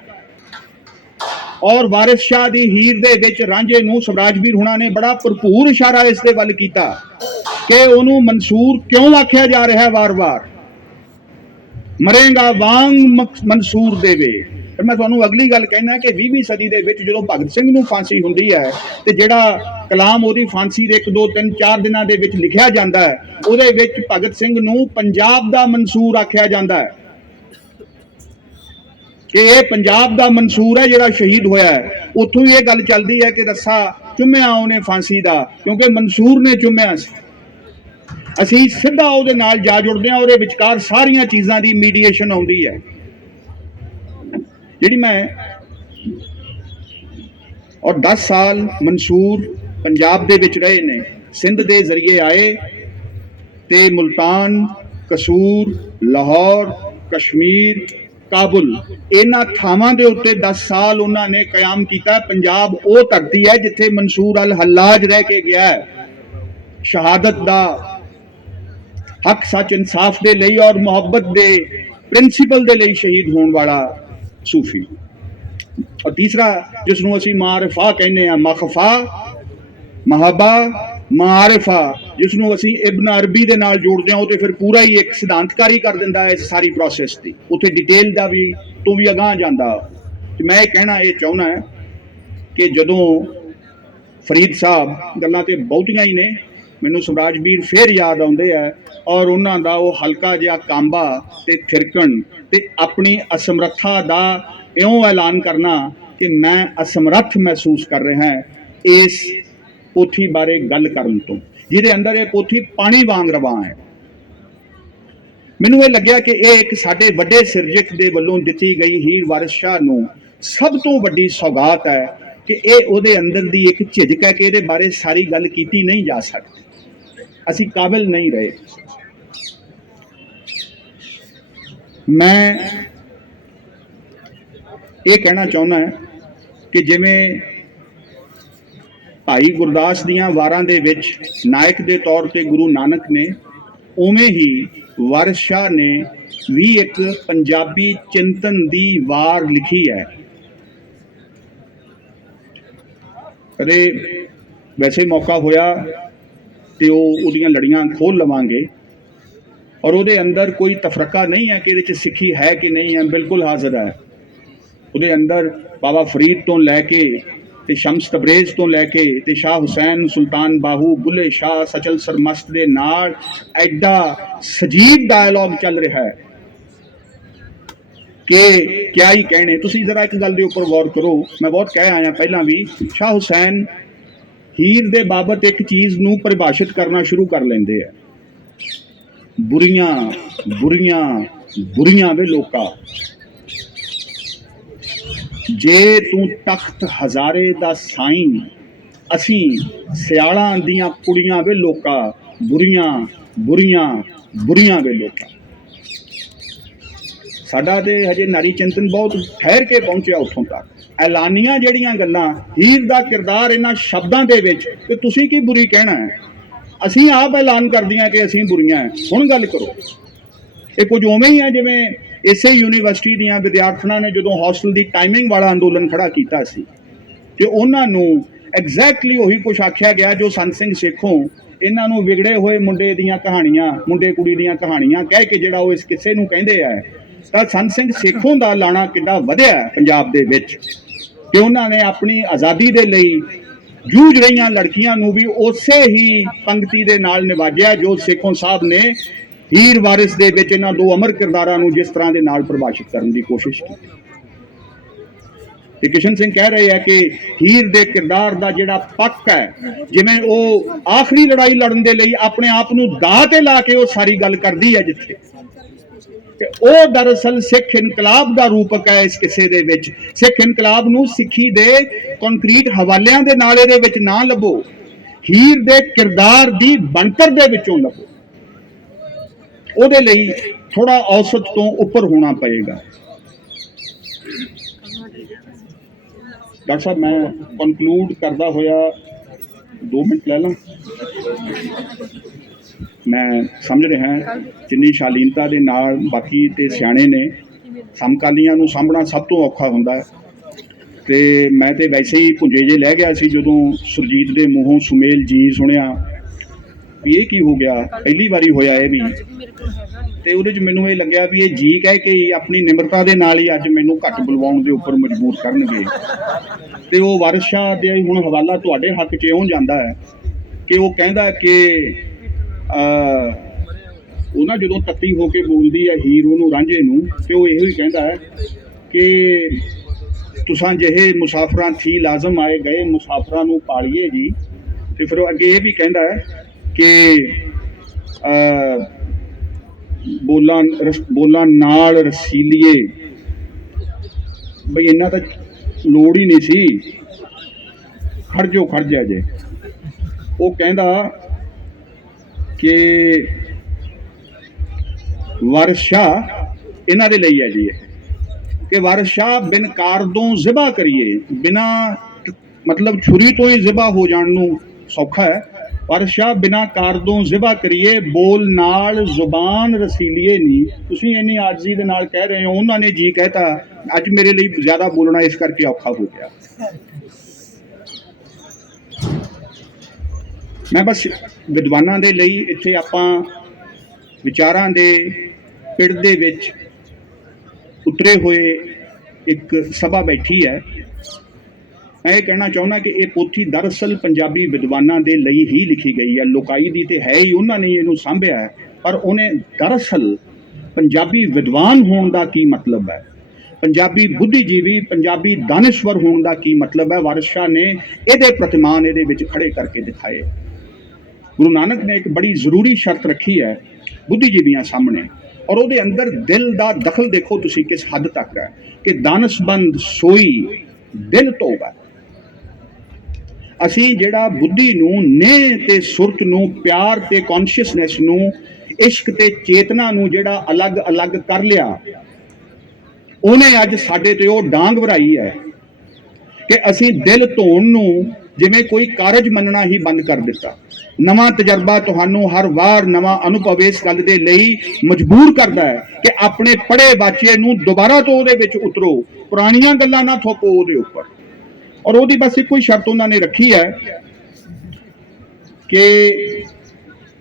और वारिस शाह दी हीर दे विच रांझे नूं सवराजवीर हुणां ने बड़ा भरपूर इशारा इस दे वल कीता कि उहनूं मंसूर क्यों आख्या जा रहा है वार वार, मरेगा वांग मंसूर देवे। फिर मैं तुहानूं अगली गल कहना कि 20वीं सदी दे विच जदों भगत सिंह नूं फांसी हुंदी है ते जिहड़ा कलाम ओहदी फांसी दे 1 2 3 4 दिनां दे विच लिखिया जांदा है, ਉਹਦੇ ਵਿੱਚ ਭਗਤ ਸਿੰਘ ਨੂੰ ਪੰਜਾਬ ਦਾ ਮਨਸੂਰ ਆਖਿਆ ਜਾਂਦਾ ਹੈ ਕਿ ਇਹ ਪੰਜਾਬ ਦਾ ਮਨਸੂਰ ਹੈ ਜਿਹੜਾ ਸ਼ਹੀਦ ਹੋਇਆ ਹੈ। ਉੱਥੋਂ ਹੀ ਇਹ ਗੱਲ ਚੱਲਦੀ ਹੈ ਕਿ ਰੱਸਾ ਚੁੰਮਿਆ ਉਹਨੇ ਫਾਂਸੀ ਦਾ ਕਿਉਂਕਿ ਮਨਸੂਰ ਨੇ ਚੁੰਮਿਆ ਸੀ। ਅਸੀਂ ਸਿੱਧਾ ਉਹਦੇ ਨਾਲ ਜਾ ਜੁੜਦੇ ਹਾਂ, ਉਹਦੇ ਵਿਚਕਾਰ ਸਾਰੀਆਂ ਚੀਜ਼ਾਂ ਦੀ ਮੀਡੀਏਸ਼ਨ ਆਉਂਦੀ ਹੈ ਜਿਹੜੀ ਮੈਂ ਔਰ 10 ਸਾਲ ਮਨਸੂਰ ਪੰਜਾਬ ਦੇ ਵਿੱਚ ਰਹੇ ਨੇ। ਸਿੰਧ ਦੇ ਜ਼ਰੀਏ ਆਏ ਤੇ ਮੁਲਤਾਨ, ਕਸੂਰ, ਲਾਹੌਰ, ਕਸ਼ਮੀਰ, ਕਾਬੁਲ ਇਹਨਾਂ ਥਾਵਾਂ ਦੇ ਉੱਤੇ 10 ਸਾਲ ਉਹਨਾਂ ਨੇ ਕਿਆਮ ਕੀਤਾ। ਪੰਜਾਬ ਉਹ ਧਰਤੀ ਹੈ ਜਿੱਥੇ ਮਨਸੂਰ ਅਲ ਹੱਲਾਜ ਰਹਿ ਕੇ ਗਿਆ ਹੈ, ਸ਼ਹਾਦਤ ਦਾ ਹੱਕ ਸੱਚ ਇਨਸਾਫ ਦੇ ਲਈ ਔਰ ਮੁਹੱਬਤ ਦੇ ਪ੍ਰਿੰਸੀਪਲ ਦੇ ਲਈ ਸ਼ਹੀਦ ਹੋਣ ਵਾਲਾ ਸੂਫੀ। ਔਰ ਤੀਸਰਾ ਜਿਸ ਨੂੰ ਅਸੀਂ ਮਾਰਿਫਾ ਕਹਿੰਦੇ ਆ, ਮਖਫਾ, ਮਹਾਬਾ, ਮਾਰਿਫਾ, ਜਿਸ ਨੂੰ ਅਸੀਂ ਇਬਨ ਅਰਬੀ ਦੇ ਨਾਲ ਜੋੜਦੇ ਹਾਂ, ਉਹ ਤੇ ਫਿਰ ਪੂਰਾ ਹੀ ਇੱਕ ਸਿਧਾਂਤਕਾਰੀ ਕਰ ਦਿੰਦਾ ਹੈ ਇਸ ਸਾਰੀ ਪ੍ਰੋਸੈਸ ਦੀ, ਉੱਥੇ ਡਿਟੇਲ ਦਾ ਵੀ ਤੋਂ ਵੀ ਅਗਾਂਹ ਜਾਂਦਾ। ਤੇ ਮੈਂ ਇਹ ਕਹਿਣਾ ਇਹ ਚਾਹੁੰਦਾ ਹੈ ਕਿ ਜਦੋਂ ਫਰੀਦ ਸਾਹਿਬ, ਗੱਲਾਂ ਤੇ ਬਹੁਤੀਆਂ ਹੀ ਨੇ, ਮੈਨੂੰ ਸਵਰਾਜਵੀਰ ਫਿਰ ਯਾਦ ਆਉਂਦੇ ਆ ਔਰ ਉਹਨਾਂ ਦਾ ਉਹ ਹਲਕਾ ਜਿਹਾ ਕਾਂਬਾ ਤੇ ਥਿਰਕਣ ਤੇ ਆਪਣੀ ਅਸਮਰੱਥਾ ਦਾ ਇਉਂ ਐਲਾਨ ਕਰਨਾ ਕਿ ਮੈਂ ਅਸਮਰੱਥ ਮਹਿਸੂਸ ਕਰ ਰਿਹਾ ਹਾਂ ਇਸ ਪੋਥੀ ਬਾਰੇ ਗੱਲ ਕਰਨ ਤੋਂ, ਜਿਹਦੇ ਅੰਦਰ ਇਹ ਪੋਥੀ ਪਾਣੀ ਵਾਂਗ ਰਵਾਂ ਹੈ। ਮੈਨੂੰ ਇਹ ਲੱਗਿਆ ਕਿ ਇਹ ਇੱਕ ਸਾਡੇ ਵੱਡੇ ਸਿਰਜਕ ਦੇ ਵੱਲੋਂ ਦਿੱਤੀ ਗਈ ਹੀਰ ਵਾਰਿਸ ਸ਼ਾਹ ਨੂੰ ਸਭ ਤੋਂ ਵੱਡੀ ਸੌਗਾਤ ਹੈ ਕਿ ਇਹ ਉਹਦੇ ਅੰਦਰ ਦੀ ਇੱਕ ਝਿਜਕ ਹੈ ਕਿ ਇਹਦੇ ਬਾਰੇ ਸਾਰੀ ਗੱਲ ਕੀਤੀ ਨਹੀਂ ਜਾ ਸਕਦੀ, ਅਸੀਂ ਕਾਬਿਲ ਨਹੀਂ ਰਹੇ। ਮੈਂ ਇਹ ਕਹਿਣਾ ਚਾਹੁੰਦਾ ਕਿ ਜਿਵੇਂ ਭਾਈ ਗੁਰਦਾਸ ਦੀਆਂ ਵਾਰਾਂ ਦੇ ਵਿੱਚ ਨਾਇਕ ਦੇ ਤੌਰ ਤੇ ਗੁਰੂ ਨਾਨਕ ਨੇ, ਉਵੇਂ ਹੀ ਵਾਰਿਸ ਸ਼ਾਹ ਨੇ ਵੀ ਇੱਕ ਪੰਜਾਬੀ ਚਿੰਤਨ ਦੀ ਵਾਰ ਲਿਖੀ ਹੈ। ਕਦੇ ਵੈਸੇ ਮੌਕਾ ਹੋਇਆ ਤੇ ਉਹਦੀਆਂ ਲੜੀਆਂ ਖੋਲ ਲਵਾਂਗੇ ਔਰ ਉਹਦੇ ਅੰਦਰ ਕੋਈ ਤਫਰਕਾ ਨਹੀਂ ਹੈ ਕਿ ਇਹਦੇ 'ਚ ਸਿੱਖੀ ਹੈ ਕਿ ਨਹੀਂ ਹੈ, ਬਿਲਕੁਲ ਹਾਜ਼ਰ ਹੈ। ਉਹਦੇ ਅੰਦਰ ਬਾਬਾ ਫਰੀਦ ਤੋਂ ਲੈ ਕੇ ਤੇ ਸ਼ਮਸ ਤਬਰੇਜ਼ ਤੋਂ ਲੈ ਕੇ ਤੇ ਸ਼ਾਹ ਹੁਸੈਨ, ਸੁਲਤਾਨ ਬਾਹੂ, ਬੁੱਲੇ ਸ਼ਾਹ, ਸਚਲ ਸਰਮਸਤ ਦੇ ਨਾਲ ਐਡਾ ਸਜੀਵ ਡਾਇਲੌਗ ਚੱਲ ਰਿਹਾ ਹੈ ਕਿ ਕਿਆ ਹੀ ਕਹਿਣੇ। ਤੁਸੀਂ ਜ਼ਰਾ ਇੱਕ ਗੱਲ ਦੇ ਉੱਪਰ ਗੌਰ ਕਰੋ, ਮੈਂ ਬਹੁਤ ਕਹਿ ਆਇਆ ਪਹਿਲਾਂ ਵੀ, ਸ਼ਾਹ ਹੁਸੈਨ ਹੀਰ ਦੇ ਬਾਬਤ ਇੱਕ ਚੀਜ਼ ਨੂੰ ਪਰਿਭਾਸ਼ਿਤ ਕਰਨਾ ਸ਼ੁਰੂ ਕਰ ਲੈਂਦੇ ਆ, ਬੁਰੀਆਂ ਬੁਰੀਆਂ ਬੁਰੀਆਂ ਵੇ ਲੋਕਾਂ, ਜੇ ਤੂੰ ਤਖਤ ਹਜ਼ਾਰੇ ਦਾ ਸਾਈਂ, ਅਸੀਂ ਸਿਆਲਾਂ ਦੀਆਂ ਕੁੜੀਆਂ ਵੇ ਲੋਕਾਂ, ਬੁਰੀਆਂ ਬੁਰੀਆਂ ਬੁਰੀਆਂ ਵੇ ਲੋਕਾਂ। ਸਾਡਾ ਤੇ ਹਜੇ ਨਾਰੀ ਚਿੰਤਨ ਬਹੁਤ ਠਹਿਰ ਕੇ ਪਹੁੰਚਿਆ ਉੱਥੋਂ ਤੱਕ। ਐਲਾਨੀਆਂ ਜਿਹੜੀਆਂ ਗੱਲਾਂ, ਹੀਰ ਦਾ ਕਿਰਦਾਰ ਇਹਨਾਂ ਸ਼ਬਦਾਂ ਦੇ ਵਿੱਚ ਕਿ ਤੁਸੀਂ ਕੀ ਬੁਰੀ ਕਹਿਣਾ ਹੈ, ਅਸੀਂ ਆਪ ਐਲਾਨ ਕਰਦੀਆਂ ਕਿ ਅਸੀਂ ਬੁਰੀਆਂ ਹੈ। ਹੁਣ ਗੱਲ ਕਰੋ, ਇਹ ਕੁਝ ਉਵੇਂ ਹੀ ਹੈ ਜਿਵੇਂ ਇਸੇ ਯੂਨੀਵਰਸਿਟੀ ਦੀਆਂ ਵਿਦਿਆਰਥਣਾਂ ਨੇ ਜਦੋਂ ਹੌਸਟਲ ਦੀ ਟਾਈਮਿੰਗ ਵਾਲਾ ਅੰਦੋਲਨ ਖੜਾ ਕੀਤਾ ਸੀ ਕਿ ਉਹਨਾਂ ਨੂੰ ਐਗਜ਼ੈਕਟਲੀ ਉਹੀ ਕੁਛ ਆਖਿਆ ਗਿਆ ਜੋ ਸੰਤ ਸਿੰਘ ਸੇਖੋਂ ਇਹਨਾਂ ਨੂੰ ਵਿਗੜੇ ਹੋਏ ਮੁੰਡੇ ਦੀਆਂ ਕਹਾਣੀਆਂ, ਮੁੰਡੇ ਕੁੜੀ ਦੀਆਂ ਕਹਾਣੀਆਂ ਕਹਿ ਕੇ ਜਿਹੜਾ ਉਹ ਇਸ ਕਿੱਸੇ ਨੂੰ ਕਹਿੰਦੇ ਆ। ਤਾਂ ਸੰਤ ਸਿੰਘ ਸੇਖੋਂ ਦਾ ਲਾਣਾ ਕਿੰਨਾ ਵਧਿਆ ਪੰਜਾਬ ਦੇ ਵਿੱਚ ਕਿ ਉਹਨਾਂ ਨੇ ਆਪਣੀ ਆਜ਼ਾਦੀ ਦੇ ਲਈ ਜੂਝ ਰਹੀਆਂ ਲੜਕੀਆਂ ਨੂੰ ਵੀ ਉਸੇ ਹੀ ਪੰਕਤੀ ਦੇ ਨਾਲ ਨਿਵਾਜਿਆ ਜੋ ਸੇਖੋਂ ਸਾਹਿਬ ਨੇ ਹੀਰ ਵਾਰਿਸ ਦੇ ਵਿੱਚ ਇਹਨਾਂ ਦੋ ਅਮਰ ਕਿਰਦਾਰਾਂ ਨੂੰ ਜਿਸ ਤਰ੍ਹਾਂ ਦੇ ਨਾਲ ਪਰਿਭਾਸ਼ਿਤ ਕਰਨ ਦੀ ਕੋਸ਼ਿਸ਼ ਕੀਤੀ। ਤੇ ਕਿਸ਼ਨ ਸਿੰਘ ਕਹਿ ਰਹੇ ਆ ਕਿ ਹੀਰ ਦੇ ਕਿਰਦਾਰ ਦਾ ਜਿਹੜਾ ਪੱਕ ਹੈ, ਜਿਵੇਂ ਉਹ ਆਖਰੀ ਲੜਾਈ ਲੜਨ ਦੇ ਲਈ ਆਪਣੇ ਆਪ ਨੂੰ ਦਾਅ ਤੇ ਲਾ ਕੇ ਉਹ ਸਾਰੀ ਗੱਲ ਕਰਦੀ ਹੈ, ਜਿੱਥੇ ਕਿ ਉਹ ਦਰਅਸਲ ਸਿੱਖ ਇਨਕਲਾਬ ਦਾ ਰੂਪਕ ਹੈ। ਇਸ ਕਿੱਸੇ ਦੇ ਵਿੱਚ ਸਿੱਖ ਇਨਕਲਾਬ ਨੂੰ ਸਿੱਖੀ ਦੇ ਕੰਕਰੀਟ ਹਵਾਲਿਆਂ ਦੇ ਨਾਲ ਇਹਦੇ ਵਿੱਚ ਨਾ ਲੱਭੋ, ਹੀਰ ਦੇ ਕਿਰਦਾਰ ਦੀ ਬਣਤਰ ਦੇ ਵਿੱਚੋਂ ਲੱਭੋ। ਉਹਦੇ ਲਈ ਥੋੜਾ ਔਸਤ ਤੋਂ ਉੱਪਰ ਹੋਣਾ ਪਏਗਾ। ਡਾਕਟਰ ਸਾਹਿਬ, ਮੈਂ ਕਨਕਲੂਡ ਕਰਦਾ ਹੋਇਆ 2 ਮਿੰਟ ਲੈ ਲਾਂ। ਮੈਂ ਸਮਝ ਰਿਹਾ ਜਿੰਨੀ ਸ਼ਾਲੀਨਤਾ ਦੇ ਨਾਲ ਬਾਕੀ ਤੇ ਸਿਆਣੇ ਨੇ, ਸਮਕਾਲੀਆਂ ਨੂੰ ਸਾਂਭਣਾ ਸਭ ਤੋਂ ਔਖਾ ਹੁੰਦਾ ਹੈ। ਤੇ ਮੈਂ ਤੇ ਵੈਸੇ ਹੀ ਭੁੰਜੇ ਜੇ ਲੈ ਗਿਆ ਸੀ ਜਦੋਂ ਸੁਰਜੀਤ ਦੇ ਮੂੰਹੋਂ ਸੁਮੇਲ ਜੀ ਸੁਣਿਆ ਵੀ ਇਹ ਕੀ ਹੋ ਗਿਆ, ਪਹਿਲੀ ਵਾਰੀ ਹੋਇਆ ਇਹ ਵੀ। ਤੇ ਉਹਦੇ 'ਚ ਮੈਨੂੰ ਇਹ ਲੱਗਿਆ ਵੀ ਇਹ ਜੀ ਕਹਿ ਕੇ ਆਪਣੀ ਨਿਮਰਤਾ ਦੇ ਨਾਲ ਹੀ ਅੱਜ ਮੈਨੂੰ ਘੱਟ ਬੁਲਵਾਉਣ ਦੇ ਉੱਪਰ ਮਜਬੂਰ ਕਰਨਗੇ। ਤੇ ਉਹ ਵਾਰਿਸ ਸ਼ਾਹ ਦੇ ਹੁਣ ਹਵਾਲਾ ਤੁਹਾਡੇ ਹੱਕ 'ਚ ਇਉਂ ਜਾਂਦਾ ਹੈ ਕਿ ਉਹ ਕਹਿੰਦਾ ਕਿ ਉਹ ਨਾ ਜਦੋਂ ਤੱਤੀ ਹੋ ਕੇ ਬੋਲਦੀ ਹੈ ਹੀਰ ਉਹਨੂੰ ਰਾਂਝੇ ਨੂੰ, ਤੇ ਉਹ ਇਹੋ ਹੀ ਕਹਿੰਦਾ ਹੈ ਕਿ ਤੁਸਾਂ ਜਿਹੇ ਮੁਸਾਫਰਾਂ ਥੀ ਲਾਜ਼ਮ ਆਏ ਗਏ ਮੁਸਾਫਰਾਂ ਨੂੰ ਪਾਲੀਏ ਜੀ। ਤੇ ਫਿਰ ਉਹ ਅੱਗੇ ਇਹ ਵੀ ਕਹਿੰਦਾ ਹੈ ਕਿ ਬੋਲਾਂ ਨਾਲ ਰਸੀਲੀਏ, ਬਈ ਇਹਨਾਂ ਤਾਂ ਲੋੜ ਹੀ ਨਹੀਂ ਸੀ, ਖੜ ਜਾ ਜੇ। ਉਹ ਕਹਿੰਦਾ ਕਿ ਵਾਰਿਸ ਸ਼ਾਹ ਇਹਨਾਂ ਦੇ ਲਈ ਹੈ ਜੀ ਕਿ ਵਾਰਿਸ ਸ਼ਾਹ ਬਿਨ ਕਾਰਦੋਂ ਜ਼ਿਬਾ ਕਰੀਏ, ਬਿਨਾ ਮਤਲਬ ਛੁਰੀ ਤੋਂ ਹੀ ਜ਼ਿਬਾ ਹੋ ਜਾਣ ਨੂੰ ਸੌਖਾ ਹੈ। ਵਾਰਿਸ ਸ਼ਾਹ ਬਿਨਾ ਕਾਰਦੋਂ ਜ਼ਿਬਾ ਕਰੀਏ, ਬੋਲ ਨਾਲ ਜ਼ੁਬਾਨ ਰਸੀਲੀਏ ਨਹੀਂ। ਤੁਸੀਂ ਇੰਨੀ ਆਜਜ਼ੀ ਦੇ ਨਾਲ ਕਹਿ ਰਹੇ ਹੋ, ਉਹਨਾਂ ਨੇ ਜੀ ਕਹਿਤਾ, ਅੱਜ ਮੇਰੇ ਲਈ ਜ਼ਿਆਦਾ ਬੋਲਣਾ ਇਸ ਕਰਕੇ ਔਖਾ ਹੋ ਗਿਆ। ਮੈਂ ਬਸ ਵਿਦਵਾਨਾਂ ਦੇ ਲਈ ਇੱਥੇ ਆਪਾਂ ਵਿਚਾਰਾਂ ਦੇ ਪਿੜ ਦੇ ਵਿੱਚ ਉਤਰੇ ਹੋਏ ਇੱਕ ਸਭਾ ਬੈਠੀ ਹੈ। ਮੈਂ ਇਹ ਕਹਿਣਾ ਚਾਹੁੰਦਾ ਕਿ ਇਹ ਪੋਥੀ ਦਰਅਸਲ ਪੰਜਾਬੀ ਵਿਦਵਾਨਾਂ ਦੇ ਲਈ ਹੀ ਲਿਖੀ ਗਈ ਹੈ। ਲੋਕਾਈ ਦੀ ਤੇ ਹੈ ਹੀ, ਉਹਨਾਂ ਨੇ ਇਹਨੂੰ ਸਾਂਭਿਆ ਹੈ, ਪਰ ਉਹਨੇ ਦਰਅਸਲ ਪੰਜਾਬੀ ਵਿਦਵਾਨ ਹੋਣ ਦਾ ਕੀ ਮਤਲਬ ਹੈ, ਪੰਜਾਬੀ ਬੁੱਧੀਜੀਵੀ, ਪੰਜਾਬੀ ਦਾਨਿਸ਼ਵਰ ਹੋਣ ਦਾ ਕੀ ਮਤਲਬ ਹੈ, ਵਾਰਿਸ ਸ਼ਾਹ ਨੇ ਇਹਦੇ ਪ੍ਰਤਿਮਾਨ ਇਹਦੇ ਵਿੱਚ ਖੜੇ ਕਰਕੇ ਦਿਖਾਏ। ਗੁਰੂ ਨਾਨਕ ਨੇ ਇੱਕ ਬੜੀ ਜ਼ਰੂਰੀ ਸ਼ਰਤ ਰੱਖੀ ਹੈ ਬੁੱਧੀਜੀਵੀਆਂ ਸਾਹਮਣੇ, ਔਰ ਉਹਦੇ ਅੰਦਰ ਦਿਲ ਦਾ ਦਖਲ ਦੇਖੋ ਤੁਸੀਂ ਕਿਸ ਹੱਦ ਤੱਕ ਹੈ ਕਿ ਦਾਨਸਬੰਦ ਸੋਈ ਦਿਲ ਧੋਗਾ। ਅਸੀਂ ਜਿਹੜਾ ਬੁੱਧੀ ਨੂੰ, ਨੇਹ ਤੇ ਸੁਰਤ ਨੂੰ, ਪਿਆਰ ਤੇ ਕੌਨਸ਼ੀਅਸਨੈਸ ਨੂੰ, ਇਸ਼ਕ ਤੇ ਚੇਤਨਾ ਨੂੰ ਜਿਹੜਾ ਅਲੱਗ-ਅਲੱਗ ਕਰ ਲਿਆ, ਉਹਨੇ ਅੱਜ ਸਾਡੇ ਤੇ ਉਹ ਡਾਂਗ ਵਰਾਈ ਹੈ ਕਿ ਅਸੀਂ ਦਿਲ ਧੋਣ ਨੂੰ ਜਿਵੇਂ ਕੋਈ ਕਾਰਜ ਮੰਨਣਾ ਹੀ ਬੰਦ ਕਰ ਦਿੱਤਾ। ਨਵਾਂ ਤਜਰਬਾ ਤੁਹਾਨੂੰ ਹਰ ਵਾਰ ਨਵਾਂ ਅਨੁਭਵ ਇਸ ਗੱਲ ਦੇ ਲਈ ਮਜਬੂਰ ਕਰਦਾ ਹੈ ਕਿ ਆਪਣੇ ਪੜ੍ਹੇ ਵਾਚੇ ਨੂੰ ਦੁਬਾਰਾ ਤੋਂ ਉਹਦੇ ਵਿੱਚ ਉਤਰੋ, ਪੁਰਾਣੀਆਂ ਗੱਲਾਂ ਨਾ ਥੋਪੋ ਉਹਦੇ ਉੱਪਰ। ਔਰ ਉਹਦੀ ਬਸ ਇੱਕੋ ਹੀ ਸ਼ਰਤ ਉਹਨਾਂ ਨੇ ਰੱਖੀ ਹੈ ਕਿ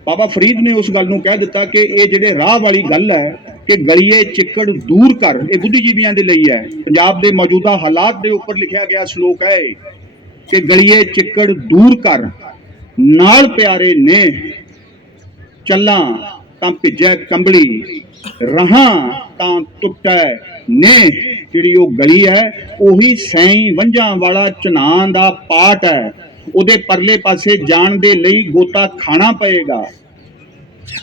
ਬਾਬਾ ਫਰੀਦ ਨੇ ਉਸ ਗੱਲ ਨੂੰ ਕਹਿ ਦਿੱਤਾ ਕਿ ਇਹ ਜਿਹੜੇ ਰਾਹ ਵਾਲੀ ਗੱਲ ਹੈ ਕਿ ਗਲੀਏ ਚਿੱਕੜ ਦੂਰ ਕਰ, ਇਹ ਬੁੱਧੀਜੀਵੀਆਂ ਦੇ ਲਈ ਹੈ। ਪੰਜਾਬ ਦੇ ਮੌਜੂਦਾ ਹਾਲਾਤ ਦੇ ਉੱਪਰ ਲਿਖਿਆ ਗਿਆ ਸ਼ਲੋਕ ਹੈ ਕਿ ਗਲੀਏ ਚਿੱਕੜ ਦੂਰ ਕਰ, ਨਾਲ ਪਿਆਰੇ ਨੇ ਚੱਲਾਂ ਤਾਂ ਭਿੱਜੈ ਕੰਬਲੀ, ਰਹਾਂ ਤਾਂ ਟੁੱਟੈ ਨੇ। ਜਿਹੜੀ ਉਹ ਗਲੀ ਹੈ ਉਹੀ ਸੈਂ ਵੰਝਾਂ ਵਾਲਾ ਚਨਾਨ ਦਾ ਪਾਟ ਹੈ, ਉਹਦੇ ਪਰਲੇ ਪਾਸੇ ਜਾਣ ਦੇ ਲਈ ਗੋਤਾ ਖਾਣਾ ਪਏਗਾ।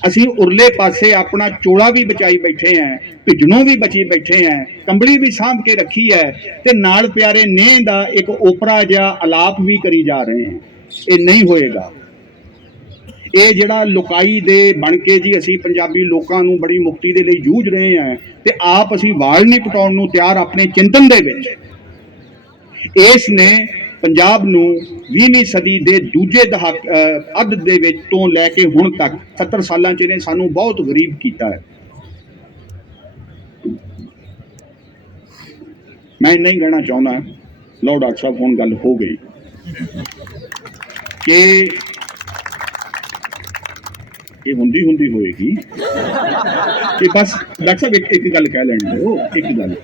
ਅਸੀਂ ਉਰਲੇ ਪਾਸੇ ਆਪਣਾ ਚੋਲਾ ਵੀ ਬਚਾਈ ਬੈਠੇ ਹਾਂ, ਭਿੱਜਣੋਂ ਵੀ ਬਚੀ ਬੈਠੇ ਹਾਂ, ਕੰਬਲੀ ਵੀ ਸਾਂਭ ਕੇ ਰੱਖੀ ਹੈ, ਤੇ ਨਾਲ ਪਿਆਰੇ ਨੇ ਦਾ ਇੱਕ ਓਪਰਾ ਜਿਹਾ ਅਲਾਪ ਵੀ ਕਰੀ ਜਾ ਰਹੇ ਹਾਂ। ਇਹ ਨਹੀਂ ਹੋਏਗਾ। ਇਹ ਜਿਹੜਾ ਲੋਕਾਈ ਦੇ ਬਣ ਕੇ ਜੀ ਅਸੀਂ ਪੰਜਾਬੀ ਲੋਕਾਂ ਨੂੰ ਬੜੀ ਮੁਕਤੀ ਦੇ ਲਈ ਜੂਝ ਰਹੇ ਹਾਂ ਤੇ ਆਪ ਅਸੀਂ ਵਾਲ ਨਹੀਂ ਪਟਾਉਣ ਨੂੰ ਤਿਆਰ ਆਪਣੇ ਚਿੰਤਨ ਦੇ ਵਿੱਚ। ਇਸ ਨੇ ਪੰਜਾਬ ਨੂੰ 20ਵੀਂ ਸਦੀ ਦੇ ਦੂਜੇ ਅੱਧ ਦੇ ਵਿੱਚ ਤੋਂ ਲੈ ਕੇ ਹੁਣ ਤੱਕ 70 ਸਾਲਾਂ 'ਚ ਇਹਨੇ ਸਾਨੂੰ ਬਹੁਤ ਗਰੀਬ ਕੀਤਾ ਹੈ। ਮੈਂ ਨਹੀਂ ਕਹਿਣਾ ਚਾਹੁੰਦਾ, ਲਓ ਡਾਕਟਰ ਸਾਹਿਬ ਹੁਣ ਗੱਲ ਹੋ ਗਈ ਕਿ ਇਹ ਹੁੰਦੀ ਹੋਏਗੀ ਕਿ ਬਸ ਡਾਕਟਰ ਸਾਹਿਬ ਇੱਕ ਗੱਲ ਕਹਿ ਲੈਣ ਦਿਓ, ਇੱਕ ਗੱਲ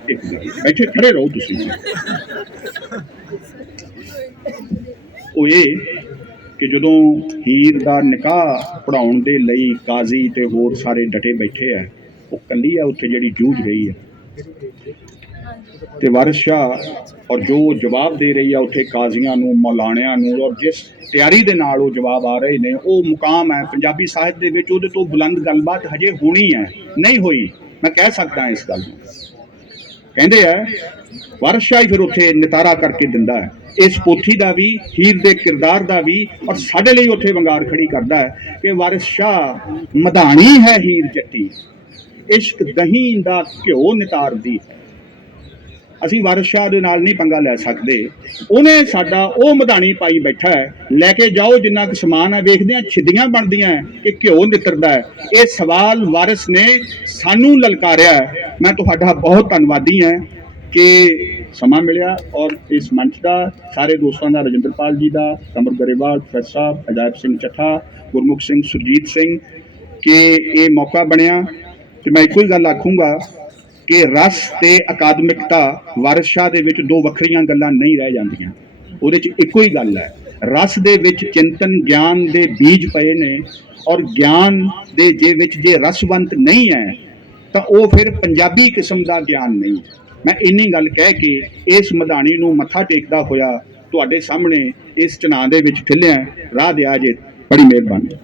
ਬੈਠੇ ਖੜੇ ਰਹੋ ਤੁਸੀਂ। ਉਹ ਇਹ ਕਿ ਜਦੋਂ ਹੀਰ ਦਾ ਨਿਕਾਹ ਪੜਾਉਣ ਦੇ ਲਈ ਕਾਜ਼ੀ ਤੇ ਹੋਰ ਸਾਰੇ ਡਟੇ ਬੈਠੇ ਆ, ਉਹ ਕੱਲੀ ਆ ਉੱਥੇ ਜਿਹੜੀ ਜੂਝ ਰਹੀ ਹੈ, ਤੇ ਵਾਰਿਸ ਸ਼ਾਹ ਔਰ ਜੋ ਜਵਾਬ ਦੇ ਰਹੀ ਆ ਉੱਥੇ ਕਾਜ਼ੀਆਂ ਨੂੰ, ਮੌਲਾਣਿਆਂ ਨੂੰ, ਔਰ ਜਿਸ ਤਿਆਰੀ ਦੇ ਨਾਲ ਉਹ ਜਵਾਬ ਆ ਰਹੇ ਨੇ, ਉਹ ਮੁਕਾਮ ਹੈ ਪੰਜਾਬੀ ਸਾਹਿਤ ਦੇ ਵਿੱਚ। ਉਹਦੇ ਤੋਂ ਬੁਲੰਦ ਗੱਲਬਾਤ ਹਜੇ ਹੋਣੀ ਹੈ, ਨਹੀਂ ਹੋਈ, ਮੈਂ ਕਹਿ ਸਕਦਾ ਇਸ ਗੱਲ ਨੂੰ। ਕਹਿੰਦੇ ਆ ਵਾਰਿਸ ਸ਼ਾਹ ਹੀ ਫਿਰ ਉੱਥੇ ਨਿਤਾਰਾ ਕਰਕੇ ਦਿੰਦਾ ਹੈ ਇਸ ਪੋਥੀ ਦਾ ਵੀ, ਹੀਰ ਦੇ ਕਿਰਦਾਰ ਦਾ ਵੀ, ਔਰ ਸਾਡੇ ਲਈ ਉੱਥੇ ਵੰਗਾਰ ਖੜੀ ਕਰਦਾ ਹੈ ਕਿ ਵਾਰਿਸ ਸ਼ਾਹ ਮਧਾਣੀ ਹੈ ਹੀਰ ਜੱਟੀ, ਇਸ਼ਕ ਦਹੀਂ ਦਾ ਘਿਓ ਨਿਤਾਰਦੀ। ਅਸੀਂ ਵਾਰਿਸ ਸ਼ਾਹ ਦੇ ਨਾਲ ਨਹੀਂ ਪੰਗਾ ਲੈ ਸਕਦੇ, ਉਹਨੇ ਸਾਡਾ ਉਹ ਮਧਾਣੀ ਪਾਈ ਬੈਠਾ ਹੈ। ਲੈ ਕੇ ਜਾਓ ਜਿੰਨਾ ਕੁ ਸਮਾਨ ਹੈ, ਵੇਖਦੇ ਹਾਂ ਛਿੱਡੀਆਂ ਬਣਦੀਆਂ ਕਿ ਘਿਓ ਨਿਤਰਦਾ ਹੈ। ਇਹ ਸਵਾਲ ਵਾਰਿਸ ਨੇ ਸਾਨੂੰ ਲਲਕਾਰਿਆ। ਮੈਂ ਤੁਹਾਡਾ ਬਹੁਤ ਧੰਨਵਾਦੀ ਹਾਂ ਕਿ ਸਮਾਂ ਮਿਲਿਆ ਔਰ ਇਸ ਮੰਚ ਦਾ ਸਾਰੇ ਦੋਸਤਾਂ ਦਾ, ਰਜਿੰਦਰਪਾਲ ਜੀ ਦਾ, ਕਮਰ ਗਰੇਵਾਲ, ਪ੍ਰੋਫੈਸਰ ਸਾਹਿਬ, ਅਜਾਇਬ ਸਿੰਘ ਚੱਠਾ, ਗੁਰਮੁਖ ਸਿੰਘ, ਸੁਰਜੀਤ ਸਿੰਘ, ਕਿ ਇਹ ਮੌਕਾ ਬਣਿਆ। ਤੇ ਮੈਂ ਇੱਕੋ ਹੀ ਗੱਲ ਆਖੂੰਗਾ ਕਿ ਰਸ ਤੇ ਅਕਾਦਮਿਕਤਾ ਵਾਰਿਸ ਸ਼ਾਹ ਦੇ ਵਿੱਚ ਦੋ ਵੱਖਰੀਆਂ ਗੱਲਾਂ ਨਹੀਂ ਰਹਿ ਜਾਂਦੀਆਂ। ਉਹਦੇ 'ਚ ਇੱਕੋ ਹੀ ਗੱਲ ਹੈ, ਰਸ ਦੇ ਵਿੱਚ ਚਿੰਤਨ ਗਿਆਨ ਦੇ ਬੀਜ ਪਏ ਨੇ, ਔਰ ਗਿਆਨ ਦੇ ਵਿੱਚ ਜੇ ਰਸਵੰਤ ਨਹੀਂ ਹੈ ਤਾਂ ਉਹ ਫਿਰ ਪੰਜਾਬੀ ਕਿਸਮ ਦਾ ਗਿਆਨ ਨਹੀਂ। ਮੈਂ ਇੰਨੀ ਗੱਲ ਕਹਿ ਕੇ ਇਸ ਮਧਾਣੀ ਨੂੰ ਮੱਥਾ ਟੇਕਦਾ ਹੋਇਆ ਤੁਹਾਡੇ ਸਾਹਮਣੇ ਇਸ ਚੁਣਾਵ ਦੇ ਵਿੱਚ ਠਿੱਲਿਆ। ਰਾਹ ਦਿਆ ਜੇ, ਬੜੀ ਮਿਹਰਬਾਨੀ।